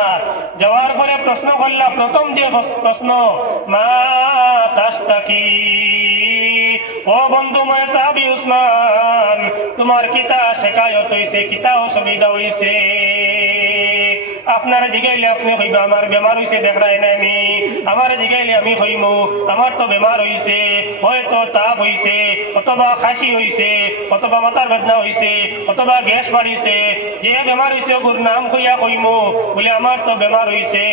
যাওয়ার পরে প্রশ্ন করলা প্রথম যে প্রশ্ন মা তাস্তাকি ও বন্ধু ময় সাহাবী উসমান তোমার কিতা শিকায়ত হইছে কিতা অসুবিধা হইছে আপনারা জিগাইলে আপনি কইবা আমার বেমার হইছে দেখাই নাই আমি আমার জিগাইলে আমি কইমু আমার তো বেমার হইছে হয়তো তাপ হইছে অথবা খাসি হইছে অথবা মাথার বেদনা হইছে অথবা গ্যাস বাড়িছে যে বেমার হইছে ওর নাম কইয়া কইমু বলে আমার তো বেমার হইছে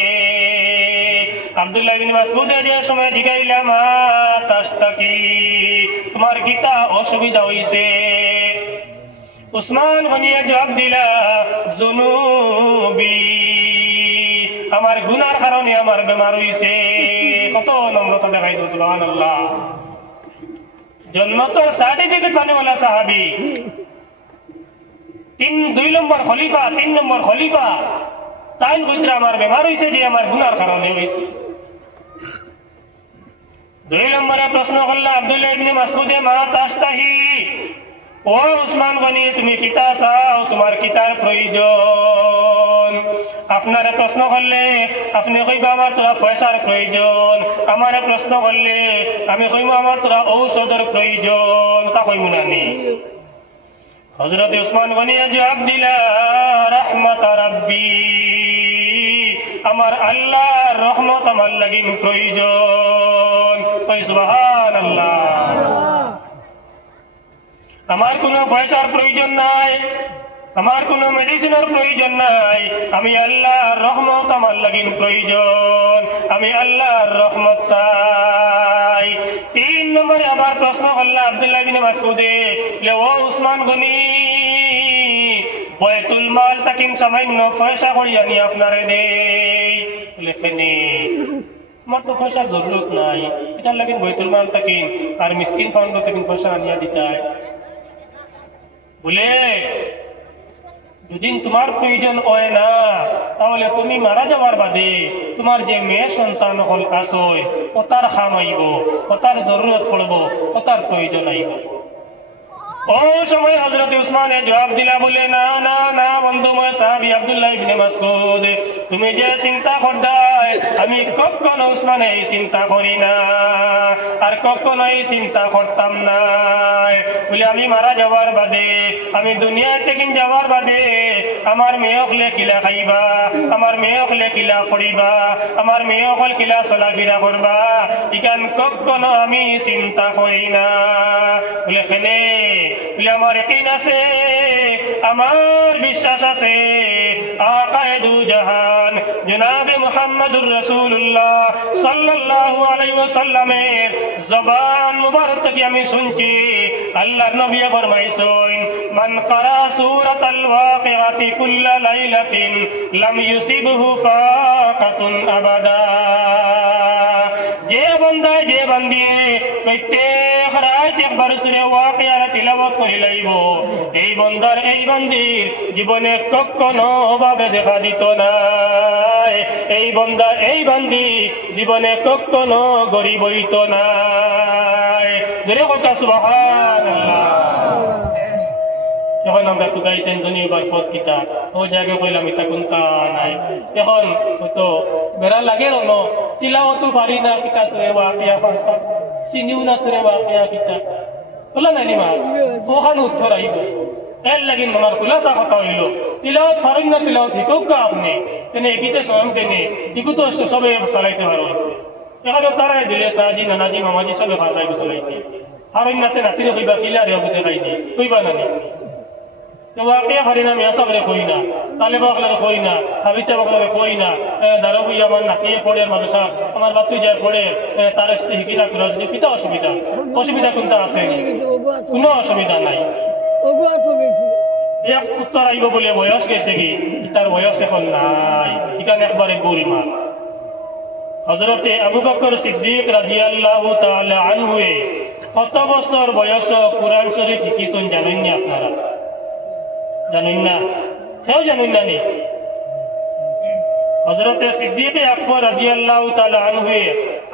আব্দুল্লাহ ইবনে মাসউদ যে সময় জিগাইলা মা তাস্তাকি তোমার কিতা অসুবিধা হইছে উসমান গনিয়ে জবাব দিলা জুনুবি আমার গুনার কারণে আমার বেমার হইছে কত নম্রতা দেখাইছো সুবহানাল্লাহ জন্নতের সার্টিফিকেট পানেওয়ালা সাহাবী 2 নম্বর খলিফা তাই কইরা আমার বেমার হইছে যে আমার গুনার কারণে হইছে 2 নম্বরে প্রশ্ন করলা আব্দুল্লাহ ইবনে মাসউদে মা তাস্তাহি ও উসমান গনি তুমি কিতা চাও তোমার কিতার প্রয়োজন আপনারে প্রশ্ন করলে আপনি কইবা আমার তোরা পয়সার প্রয়োজন আমারে প্রশ্ন করলে আমি কইব আমার তোরা ঔষধের প্রয়োজন তা কইব না নি হযরত উসমান গনি জবাব দিলা রাহমাত রাব্বি আমার আল্লাহর রহমত আমার লাগিন প্রয়োজন সুবহানাল্লাহ আমার কোনো পয়সার প্রয়োজন নাই আমার কোনো মেডিসিনের প্রয়োজন নাই আমি আল্লাহর রহমত আমার লাগিন প্রয়োজন আমি আল্লাহর রহমত চাই 3 নম্বরে আবার প্রশ্ন করলা আব্দুল্লাহ ইবনে মাসউদে ও উসমান গনি বাইতুল মাল তাকিন সামান্য পয়সা করিয়া নি আপনারে দেই লেখেনি আমার তো পয়সার জরুরত নাই এটার লাগিন বাইতুল মাল তাকিন আর মিসকিন ফাউন্ড তাকিন পয়সা আনিয়া দিতাই বলে যদিন তোমার প্রয়োজন হয় না তাহলে তুমি মারা যাওয়ার বাদে তোমার যে মেয়ে সন্তান হল আসয় ও তার খাম আইব ও তার জরুরত পড়ব ও তার প্রয়োজন আইব ও সময় হযরত উসমানে জবাব দিলা বলে না না না বন্ধু ময় সাহাবী আব্দুল্লাহ ইবনে মাসউদ তুমি যে চিন্তা করদাই আমি কখনো উসমানে এই চিন্তা করি না আর কখনো এই চিন্তা করতাম না বলে আমি মারা যাওয়ার বাদে আমি দুনিয়া থেকে যাওয়ার বাদে আমার মেয়ে হলে কিলা খাইবা আমার মেয়ে হলে কিলা ফড়িবা আমার মেয়ে হল কিলা চলাফেরা করবা ইকান কখনো আমি চিন্তা করি না বলে খেলে বলে আমার ইয়াকিন আছে আমার বিশ্বাস আছে আকায়ে দু জাহান জনাবে মুহাম্মদুর রাসূলুল্লাহ সাল্লাল্লাহু আলাইহি ওয়াসাল্লামের জবান মুবারক থেকে আমি শুনছি আল্লাহর নবী ফরমাইছেন মান ক্বারা সূরাতাল ওয়াকিআতি কুল্লা লাইলাতিন লাম ইউসিবহু ফাকাতুন আবাদা যে বান্দি প্রত্যেক রাত একবার সূরা ওয়াকিআর তিলাওয়াত করে লাইব এই বন্দার এই বান্দির জীবনে কখনো অভাবে দেখা দিত না এই বন্দা এই বান্দি জীবনে কখনো গরিব হইত না জোরে কথা সুবহানাল্লাহ যখন আমরা তুকাইছেন দুনিয়ার পথ কিতা ও জায়গা কইলাম এটা কোনটা নাই এখন তো বেড়া লাগে ন তিলাওয়াতও পারি না কিতা সূরা ওয়াকিয়া পড়তাম চিনিও না সূরা ওয়াকিয়া কিতা বলা নাই মা ওখানে উত্তর আইব এর লাগিন আমার খুলাসা কথা হইল তিলাওয়াত ফারুন না তিলাওয়াত হিকুক আপনি তেনে একিতে স্বয়ং তেনে ইকু তো সবে চালাইতে পারো এখানে তারা দিলে সাজি নানাজি মামাজি সবে ফারদাই চালাইতে ফারুন নাতে নাতিরে কইবা কিলা রে বুঝে খাইনি কইবা না তো ওয়াকিয়া হারিনা মিয়া সবরে কই না তালেবা বকলে কই না হাবিচা বকলে কই না দারবি আমার নাতিয়ে পড়ে মাদ্রাসা আমার বাতি যায় পড়ে তার সাথে হিকিরা করে যে পিতা অসুবিধা কোনটা আছে কোনো অসুবিধা নাই এক উত্তর আইব বলে বয়স গেছে কি তার বয়স এখন নাই এখানে একবারে গরিমা হযরতে আবু বকর সিদ্দিক রাদিয়াল্লাহু তাআলা আনহু কত বছর বয়স কুরআন শরীফ শিখিছেন জানেন না আপনারা জানেন না কেউ জানেন না নি হযরতে সিদ্দিক আকবর রাদিয়াল্লাহু তাআলা আনহু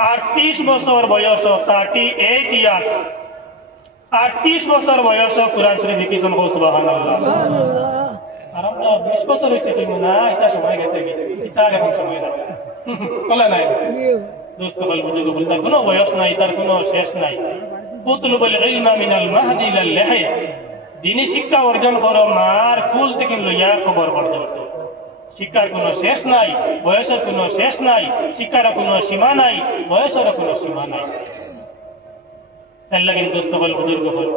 38 বছর বয়স 38 ইয়ার্স 38 বছর বয়স কুরআন শরীফ শিখিছেন সুবহানাল্লাহ আর আমরা 20 বছর হইছে কইম না এটা সময় গেছে কি ইচ্ছার এখন সময় না বলা নাই দোস্ত বল বুঝে বল তার কোনো বয়স নাই তার কোনো শেষ নাই উতলুবুল ইলমা মিনাল মাহদি ইলাল লাহিয়া দিনী শিক্ষা অর্জন করো মার কুল থেকে লইয়া খবর পর্যন্ত শিক্ষার কোনো শেষ নাই বয়সের কোনো শেষ নাই শিক্ষার কোনো সীমা নাই বয়সের কোনো সীমা নাই আল্লাহ কিন্তু দোস্ত বল বুজুর্গ বল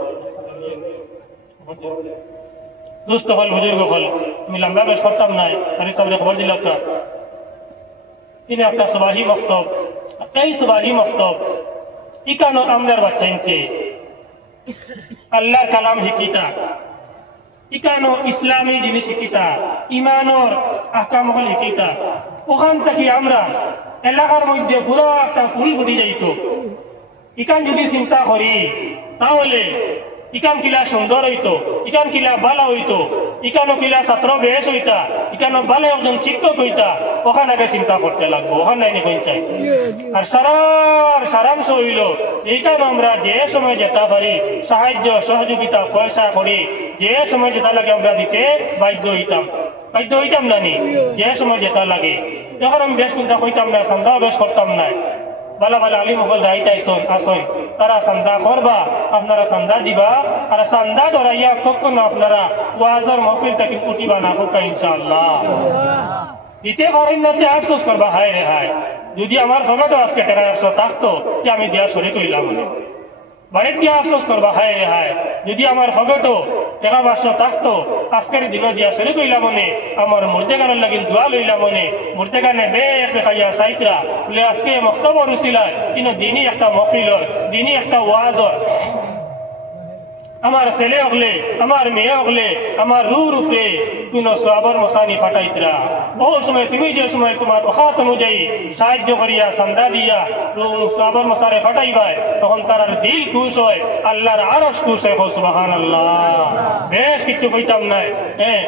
দোস্ত বল বুজুর্গ বল আমি লম্বা বেশ করতাম নাই আরে সবরে খবর দিল একটা তিনি একটা সবাহি মক্তব এই সবাহি মক্তব ইকানো আমরার বাচ্চাইনকে আল্লাহর কালাম শিকিতা ইকানো ইসলামী জিনিস শিকিতা ইমানোর আহকাম হল শিকিতা ওখান থেকে আমরা এলাকার মধ্যে পুরো একটা ফুল ফুটি যাইত ইকান যদি চিন্তা করি তাহলে ইকান কিলা সুন্দর হইতো ইকান কিলা ভালো হইতো ইকানো কিলা ছাত্র বেশ হইতা ইকানো ভালো একজন শিক্ষক হইতা ওখানে আগে চিন্তা করতে লাগবো ওখানে নাই চাই আর সারাংশ হইল এইখান আমরা যে সময় যেতে পারি সাহায্য সহযোগিতা পয়সা করি যে সময় যেটা লাগে আমরা দিতে বাধ্য হইতাম না নি যে সময় যেটা লাগে যখন আমি বেশ চিন্তা করতাম না সন্ধ্যা বেশ করতাম না বালা বালা আলী মোগল দায়িত্ব আসন তারা সন্ধ্যা করবা আপনারা সন্ধ্যা দিবা আর সন্ধ্যা ধরাইয়া কখনো আপনারা ওয়াজর মহফিল থেকে উঠিবা না হোক ইনশাআল্লাহ দিতে পারেন না যে আফসোস করবা হায় রে হায় যদি আমার ভগত আজকে টেকা আসতো থাকতো যে আমি দেয়া সরে কইলাম বাড়ির দিয়ে আফসোস করবা হায় রে হায় যদি আমার ভগত টেকা বাস থাকতো আজকের দিন দিয়া সরে কইলাম মনে আমার মূর্তে গানের লাগিল দোয়া লইলাম মনে মূর্তে গানে বেশ দেখাইয়া সাইতরা বলে আজকে মক্তব্য রুছিলার কিন্তু দিনই একটা মহফিলর দিনই একটা ওয়াজর আমার ছেলে হলে আমার মেয়ে হলে আমার রুর উপরে কোন সওয়াবের মশানি ফাটাইতরা ও সময় তুমি যে সময় তোমার অখাত অনুযায়ী সাহায্য করিয়া সন্ধ্যা দিয়া সওয়াবের মশারে ফাটাইবাই তখন তার দিল খুশ হয় আল্লাহর আরশ খুশ হয় সুবহানাল্লাহ বেশ কিছু কইতাম নাই হ্যাঁ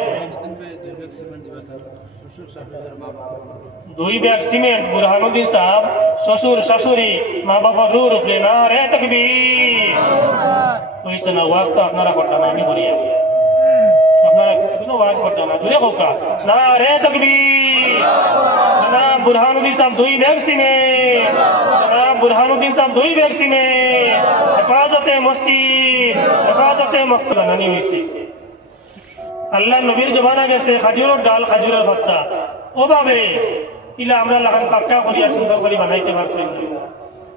2 ব্যাগ সিমেন্ট বুরহানুদ্দিন সাহেব শ্বশুর শাশুড়ি মা বাবার রুর উপরে না রে তাকবীর কইছে না ওয়াজ তো আপনারা করতেন আমি করি আপনারা কোনো ওয়াজ করতেন না দূরে কোকা না রে তাকবীর না বুরহানুদ্দিন সাহেব 2 ব্যাগ সিমেন্ট না বুরহানুদ্দিন সাহেব 2 ব্যাগ সিমেন্ট হেফাজতে মসজিদ হেফাজতে মক্তব বানানি হয়েছে আল্লাহ নবীর জমানা গেছে খাজুরের ডাল খাজুরের ভর্তা ওভাবে ইলা আমরা লাগান পাক্কা করিয়া সুন্দর করে বানাইতে পারছি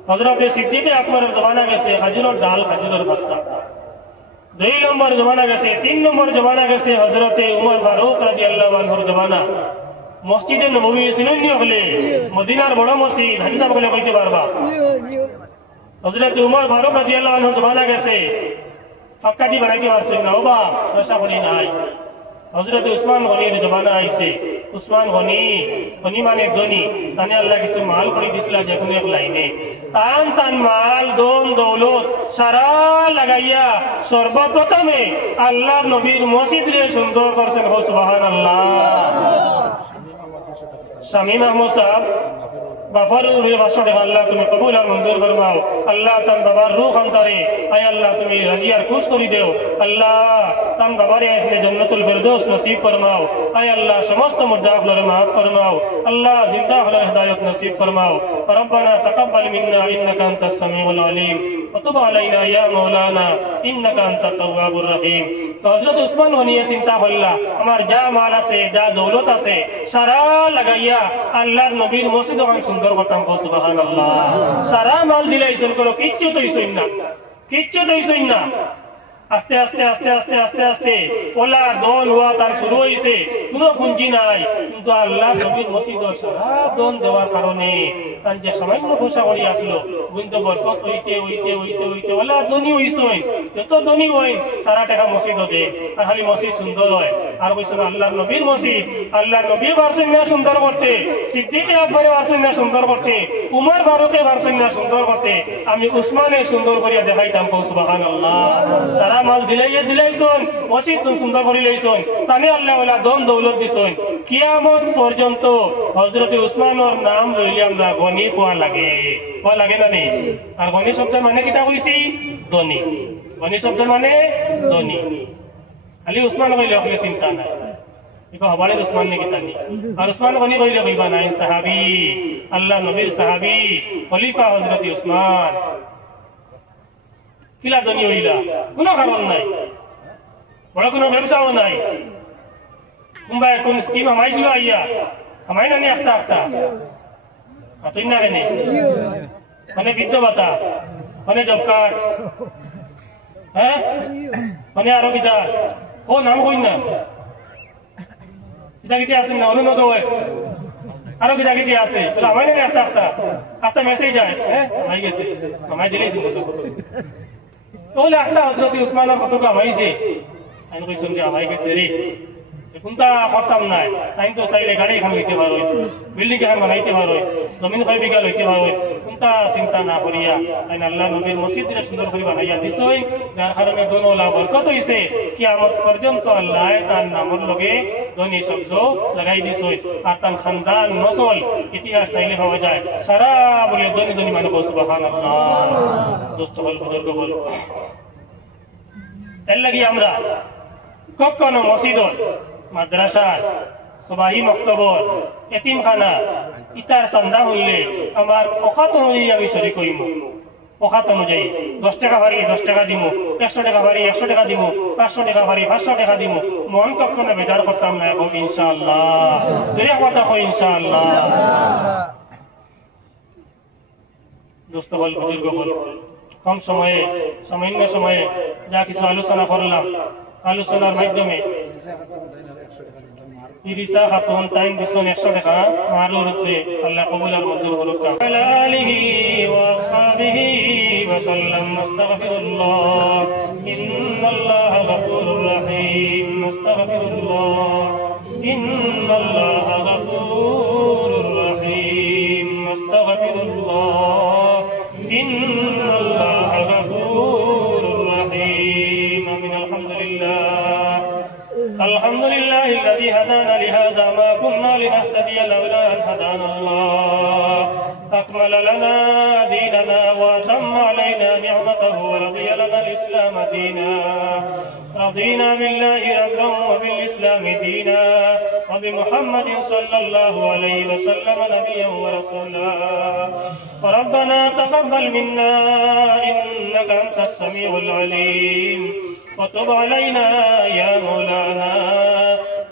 হযরতে সিদ্দিক আকবরের জমানা গেছে খাজুরের ডাল খাজুরের ভর্তা 2 নম্বর জমানা গেছে 3 নম্বর জমানা গেছে হযরতে উমর ফারুক রাদিয়াল্লাহু আনহুর জমানা মসজিদে নববী সিননি হলে মদিনার বড় মসজিদ হাদিস বলে কইতে পারবা হযরতে উমর ফারুক রাদিয়াল্লাহু আনহুর জমানা গেছে পাক্কা দি বানাইতে পারছে না ওবা দশা বলি নাই হযরতে উসমান গনির জমানা আইছে উসমান গনি মানে ধনী তানে আল্লাহ কিছু মাল করে দিছিল যখন এক লাইনে তান মাল দন দৌলত সারা লাগাইয়া সর্বপ্রথমে আল্লাহর নবীর মসজিদে সুন্দর করছেন সুবহানাল্লাহ শামীম আহমদ সাহেব বাফারুর ভাষণে আল্লাহ তুমি কবুল আর মঞ্জুর ফরমাও আল্লাহ তান বাবার রূহ অন্তরে আয় আল্লাহ তুমি রাজি আর খুশ করে দেও আল্লাহ তান বাবারে আপনি জান্নাতুল ফিরদৌস নসিব ফরমাও আয় আল্লাহ সমস্ত মুর্দাগুলোর মাফ ফরমাও আল্লাহ জিন্দা হলে হিদায়াত নসিব ফরমাও রব্বানা তাকাব্বাল মিন্না ইন্নাকা আনতাস সামিউল আলিম وتب علينا يا مولانا إنك أنت التواب الرحيم তো হযরত উসমান গনিয়ে চিন্তা করলা আমার যা মাল আছে যা দৌলত আছে সারা লাগাইয়া আল্লাহর নবীর মসজিদ অনেক সুন্দর করতাম সুবহানাল্লাহ সারা মাল দিলাইছেন কোনো কিচ্ছু তৈছই না আস্তে আস্তে আস্তে আস্তে আস্তে আস্তে ওলা দন হওয়া তার শুরু হয়েছে কোনো পুঁজি নাই কিন্তু আল্লাহ নবীর মসজিদ সারা দন দেওয়ার কারণে তার যে সামান্য ঘোষা করি আসলো কিন্তু বরকত হইতে ওলা ধনী হইছেন যত ধনী হই সারা টাকা মসজিদ দে আর খালি মসজিদ সুন্দর হয় আর কইছেন আল্লাহ নবীর মসজিদ আল্লাহ নবী পারছেন না সুন্দর করতে সিদ্দিক আকবরে পারছেন না সুন্দর করতে উমর ফারুকে পারছেন না সুন্দর করতে আমি উসমানে সুন্দর করিয়া দেখাইতাম সুবহানাল্লাহ সারা মাল দিলাইছেন মসজিদ সুন্দর করে লইছেন তানে আল্লাহ ওলা দন দৌলত দিছেন কিয়ামত পর্যন্ত হযরত উসমানের নাম লইলে আমরা গনি কোয়া লাগে না নেই আর গনি শব্দের মানে কিটা কইছি ধনী গনি শব্দের মানে ধনী খালি উসমান কইলে আপনি চিন্তা নাই ইকো হবারে উসমান নে কিটা নি আর উসমান গনি কইলে কইবা নাই সাহাবী আল্লাহ নবীর সাহাবী খলিফা হযরত উসমান কিলা ধনী হইলা কোনো কারণ নাই বড় কোনো ব্যবসাও নাই কুম্বাই কোন স্কিম আমাইছিল আইয়া আমাই না নি একটা তুই না কেনে মানে বৃদ্ধ ভাতা মানে জব কার্ড হ্যাঁ মানে আরো কিটা ও নাম কই না কিটা আছে না অনুমোদ হয় আরো কিটা আছে আমাই না একটা মেসেজ যায় হ্যাঁ আমাই গেছে আমাই দিলেছি ওলা একটা হযরত উসমানের কত কামাইছে আমি কইছেন যে আমাই গেছে রে কোনটা করতাম নাই তাই তো চাইলে গাড়ি খান লইতে পারো বিল্ডিং খান বানাইতে পারো জমিন 5 বিঘা লইতে পারো কোনটা চিন্তা না করিয়া তাই আল্লাহ নবীর মসজিদে সুন্দর করে বানাইয়া দিছই যার কারণে দোনো লাভ বরকত হইছে কিয়ামত পর্যন্ত আল্লাহ তার নামের লগে ধনী শব্দ লাগাই দিছই আর তার খানদান নসল ইতিহাস চাইলে পাওয়া যায় সারা বলে ধনী মানুষ সুবহানাল্লাহ দোস্ত বল বুজুর্গ বল এর লাগি আমরা কখনো মসজিদ মাদ্রাসা সবাই মক্তবর এতিমখানা ইটার সন্ধ্যা হইলে আমার অকাত অনুযায়ী আমি শরীর করিম অকাত অনুযায়ী 10 টাকা ভারি 10 টাকা দিব 100 টাকা ভারি 100 টাকা দিব 500 টাকা ভারি 500 টাকা দিব মন কখনো বেজার করতাম না এবং ইনশাআল্লাহ দুই কথা কই ইনশাআল্লাহ দোস্ত বল বুজুর্গ বল কম সময়ে সামান্য সময়ে যা কিছু আলোচনা করলাম আলোচনার মাধ্যমে ইরিসা খাতুন টাইম দিছেন 100 টাকা মারুর উপরে আল্লাহ কবুল আর মঞ্জুর করুক আলা আলিহি ওয়া আসহাবিহি ওয়া সাল্লাম আস্তাগফিরুল্লাহ ইন্নাল্লাহা গফুরুর রহিম আস্তাগফিরুল্লাহ ইন্নাল্লাহা গফুরুর রহিম আস্তাগফিরুল্লাহ ইন্নাল্লাহা গফুরুর রহিম আমিন الحمد لله الذي هدانا لهذا ما كنا لنهتدي لولا أن هدانا الله أكمل لنا ديننا وأتم علينا نعمته ورضي لنا الإسلام دينا رضينا بالله ربا وبالإسلام دينا وبمحمد صلى الله عليه وسلم نبيا ورسولا وربنا تقبل منا إنك أنت السميع العليم وتب علينا يا مولانا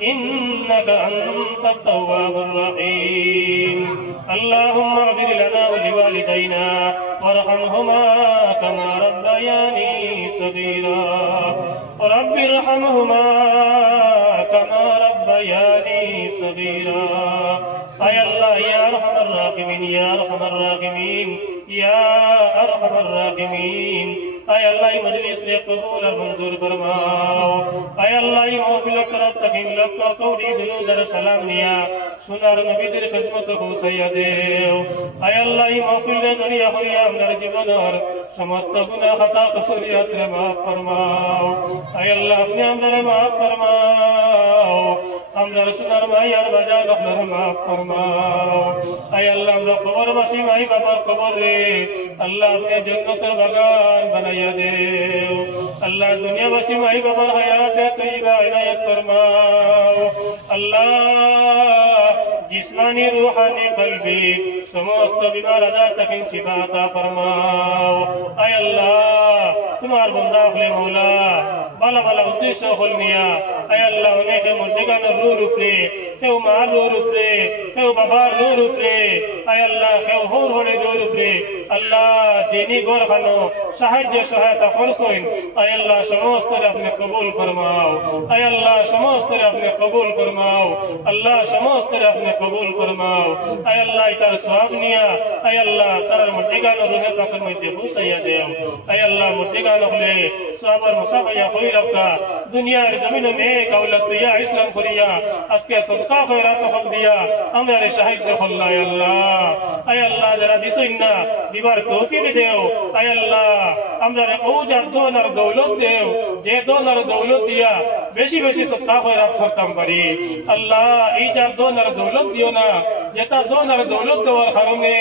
إنك أنت التواب الرحيم اللهم اغفر لنا ولوالدينا وارحمهما كما ربياني صغيرا رب ارحمهما كما ربياني صغيرا أي الله يا أرحم الراحمين يا أرحم الراحمين يا أرحم الراحمين أي الله مجلس لقبول المنظور فرماؤ أي الله محفل طرف تقيم لك قولي دلو سلام نیا سنار نبی در خدمت کو سیدیو أي الله محفل ذریعہ ہوئی امدر جبنار समस्त गुनाह खता कसूरियत माफ फरमाओ ऐ अल्लाह अपने अंदर माफ फरमाओ हमदर सुनर मायार बजा गफलर माफ फरमाओ ऐ अल्लाह हमरा कबर बसी माई बाबा कबर रे अल्लाह अपने जन्नत बगान बनाया दे अल्लाह दुनिया बसी माई बाबा हयात तय्यबा इनायत फरमाओ अल्लाह जिस जिस्मानी रूहानी कल्बी समस्त बीमार आजार तक शिफा अता फरमाओ। ऐ अल्लाह तुम्हार बंदा हुए मौला बाला बाला उद्देश्य होल मिया। ऐ अल्लाह उन्हें के मुर्दिगा न रूह रुफले के मार रूह रुफले के बाबा रूह रुफले। ऐ अल्लाह के होर होने रूह रुफले अल्लाह दीनी गोर खानो साहाय्य सहायता फरसोइन। ऐ अल्लाह समस्त अपने कबूल फरमाओ। ऐ अल्लाह समस्त अपने कबूल फरमाओ। अल्लाह समस्त अपने कबूल फरमाओ। ऐ अल्लाह इतार सवाब निया। ऐ अल्लाह तार मुर्दिगा न रूह पाकर में देहु सया देओ। ऐ अल्लाह मुर्दिगा न खुले सबर मुसाफा या कोई रखा दुनिया जमीन में कौलत या इस्लाम खुलिया असके सदका खैरात खल दिया हमारे शाहिद ने खुल्ला। ऐ अल्लाह ऐ अल्लाह जरा दिसो इन्ना दीवार तौफीक देओ। ऐ अल्लाह हमारे औजार दोनर दौलत देओ जे दोनर दौलत दिया बेशी बेशी सदका खैरात खत्म करी। अल्लाह इजार दोनर दौलत दियो ना जेता दोनर दौलत देওয়ার কারণে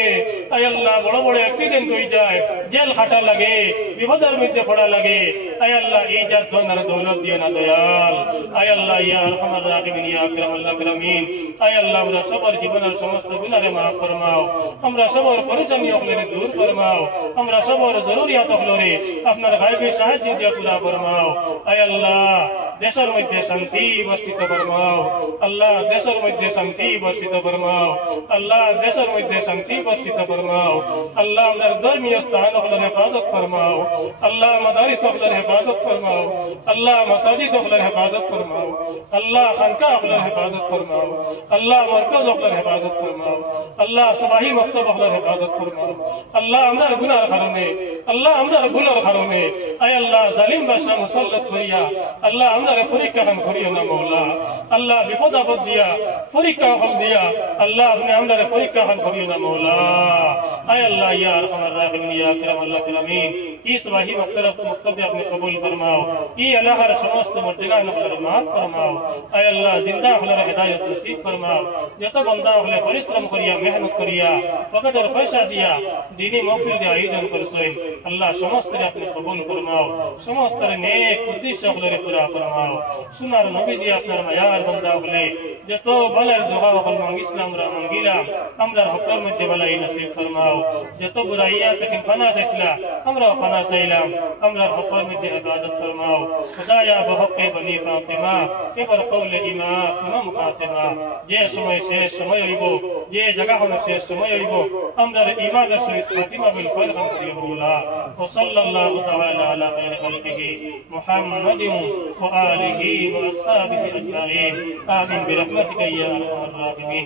ऐ अल्लाह বড় বড় অ্যাক্সিডেন্ট হয়ে যায় জেল খাটা লাগে বিপদের মধ্যে পড়া লাগে। ऐ अल्लाह इजार दोनर दौलत दियो ना दयाल। ऐ अल्लाह या अरहमर राहिमीन या अकरमल अकरमीन। ऐ अल्लाह हमरा सबर जीवনের সমস্ত গুনাহে maaf ফরমাও। আমরা সবার পরিশ্রমী অকলরে দূর ফরমাও। আমরা সবার জরুরিয়াত অকলরে আপনার গায়বী সাহায্য দিয়ে পুরা ফরমাও। ऐ अल्लाह দেশের মধ্যে শান্তি বর্ষিত ফরমাও। আল্লাহ দেশের মধ্যে শান্তি বর্ষিত ফরমাও। আল্লাহ দেশের মধ্যে শান্তি বর্ষিত ফরমাও। আল্লাহ আমাদের ধর্মীয় স্থান অকলরে হেফাজত ফরমাও। আল্লাহ মাদারিস অকলরে হেফাজত ফরমাও। अल्लाह मसाजिद अखलर हिफाजत फरमाओ। अल्लाह खानका अखलर हिफाजत फरमाओ। अल्लाह मरकज अखलर हिफाजत फरमाओ। अल्लाह सुबाही मकतब अखलर हिफाजत फरमाओ। अल्लाह हमदार गुनार खरमे अल्लाह हमदार गुलर खरमे। ऐ अल्लाह जालिम बादशाह मुसल्लत करिया अल्लाह हमदार फरीक हम करियो ना मौला। अल्लाह बिफदा बद दिया फरीक हम दिया अल्लाह अपने हमदार फरीक हम करियो ना मौला। ऐ अल्लाह या अरहमर राहिमीन या अकरमल अकरमीन इस सुबाही मकतब अपने कबूल फरमाओ। ई अल्लाह हर समस्त मर्दिगान अखलर माफ फरमाओ। ऐ अल्लाह जिंदा अखलर हिदायत नसीब फरमाओ। जत बंदा अखले परिश्रम करिया मेहनत करिया वक्त और पैसा दिया दीनी महफिल दे आयोजन करसोय अल्लाह समस्त रे अपने कबूल फरमाओ। समस्त रे नेक उद्देश्य अखलरे पूरा फरमाओ। सुनार नबी जी আপনার মায়ার বান্দা अखले जत भलार दुआ अखल मांग इस्लाम रा मांगिला हमरा हकर मध्य भलाई नसीब फरमाओ। जत बुराइया तक फना सैला हमरा फना सैला हमरा हकर मध्य इबादत फरमाओ। खुदाया बहक़े बनी फातिमा के पर कौल इमाम इमाम फातिमा जे समय शेष समय हইব যে জায়গা হলো শেষ সময় হইব আমরা ইমানের সহিত ফাতিমা বিল খৈর কাম করিব বলা। ওয়া সাল্লাল্লাহু তাআলা আলা খায়রি খালকিহি মুহাম্মাদিন ওয়া আলিহি ওয়া আসহাবিহি আজমাইন আমিন বিরহমাতিকা ইয়া আরহামার রাহিমিন।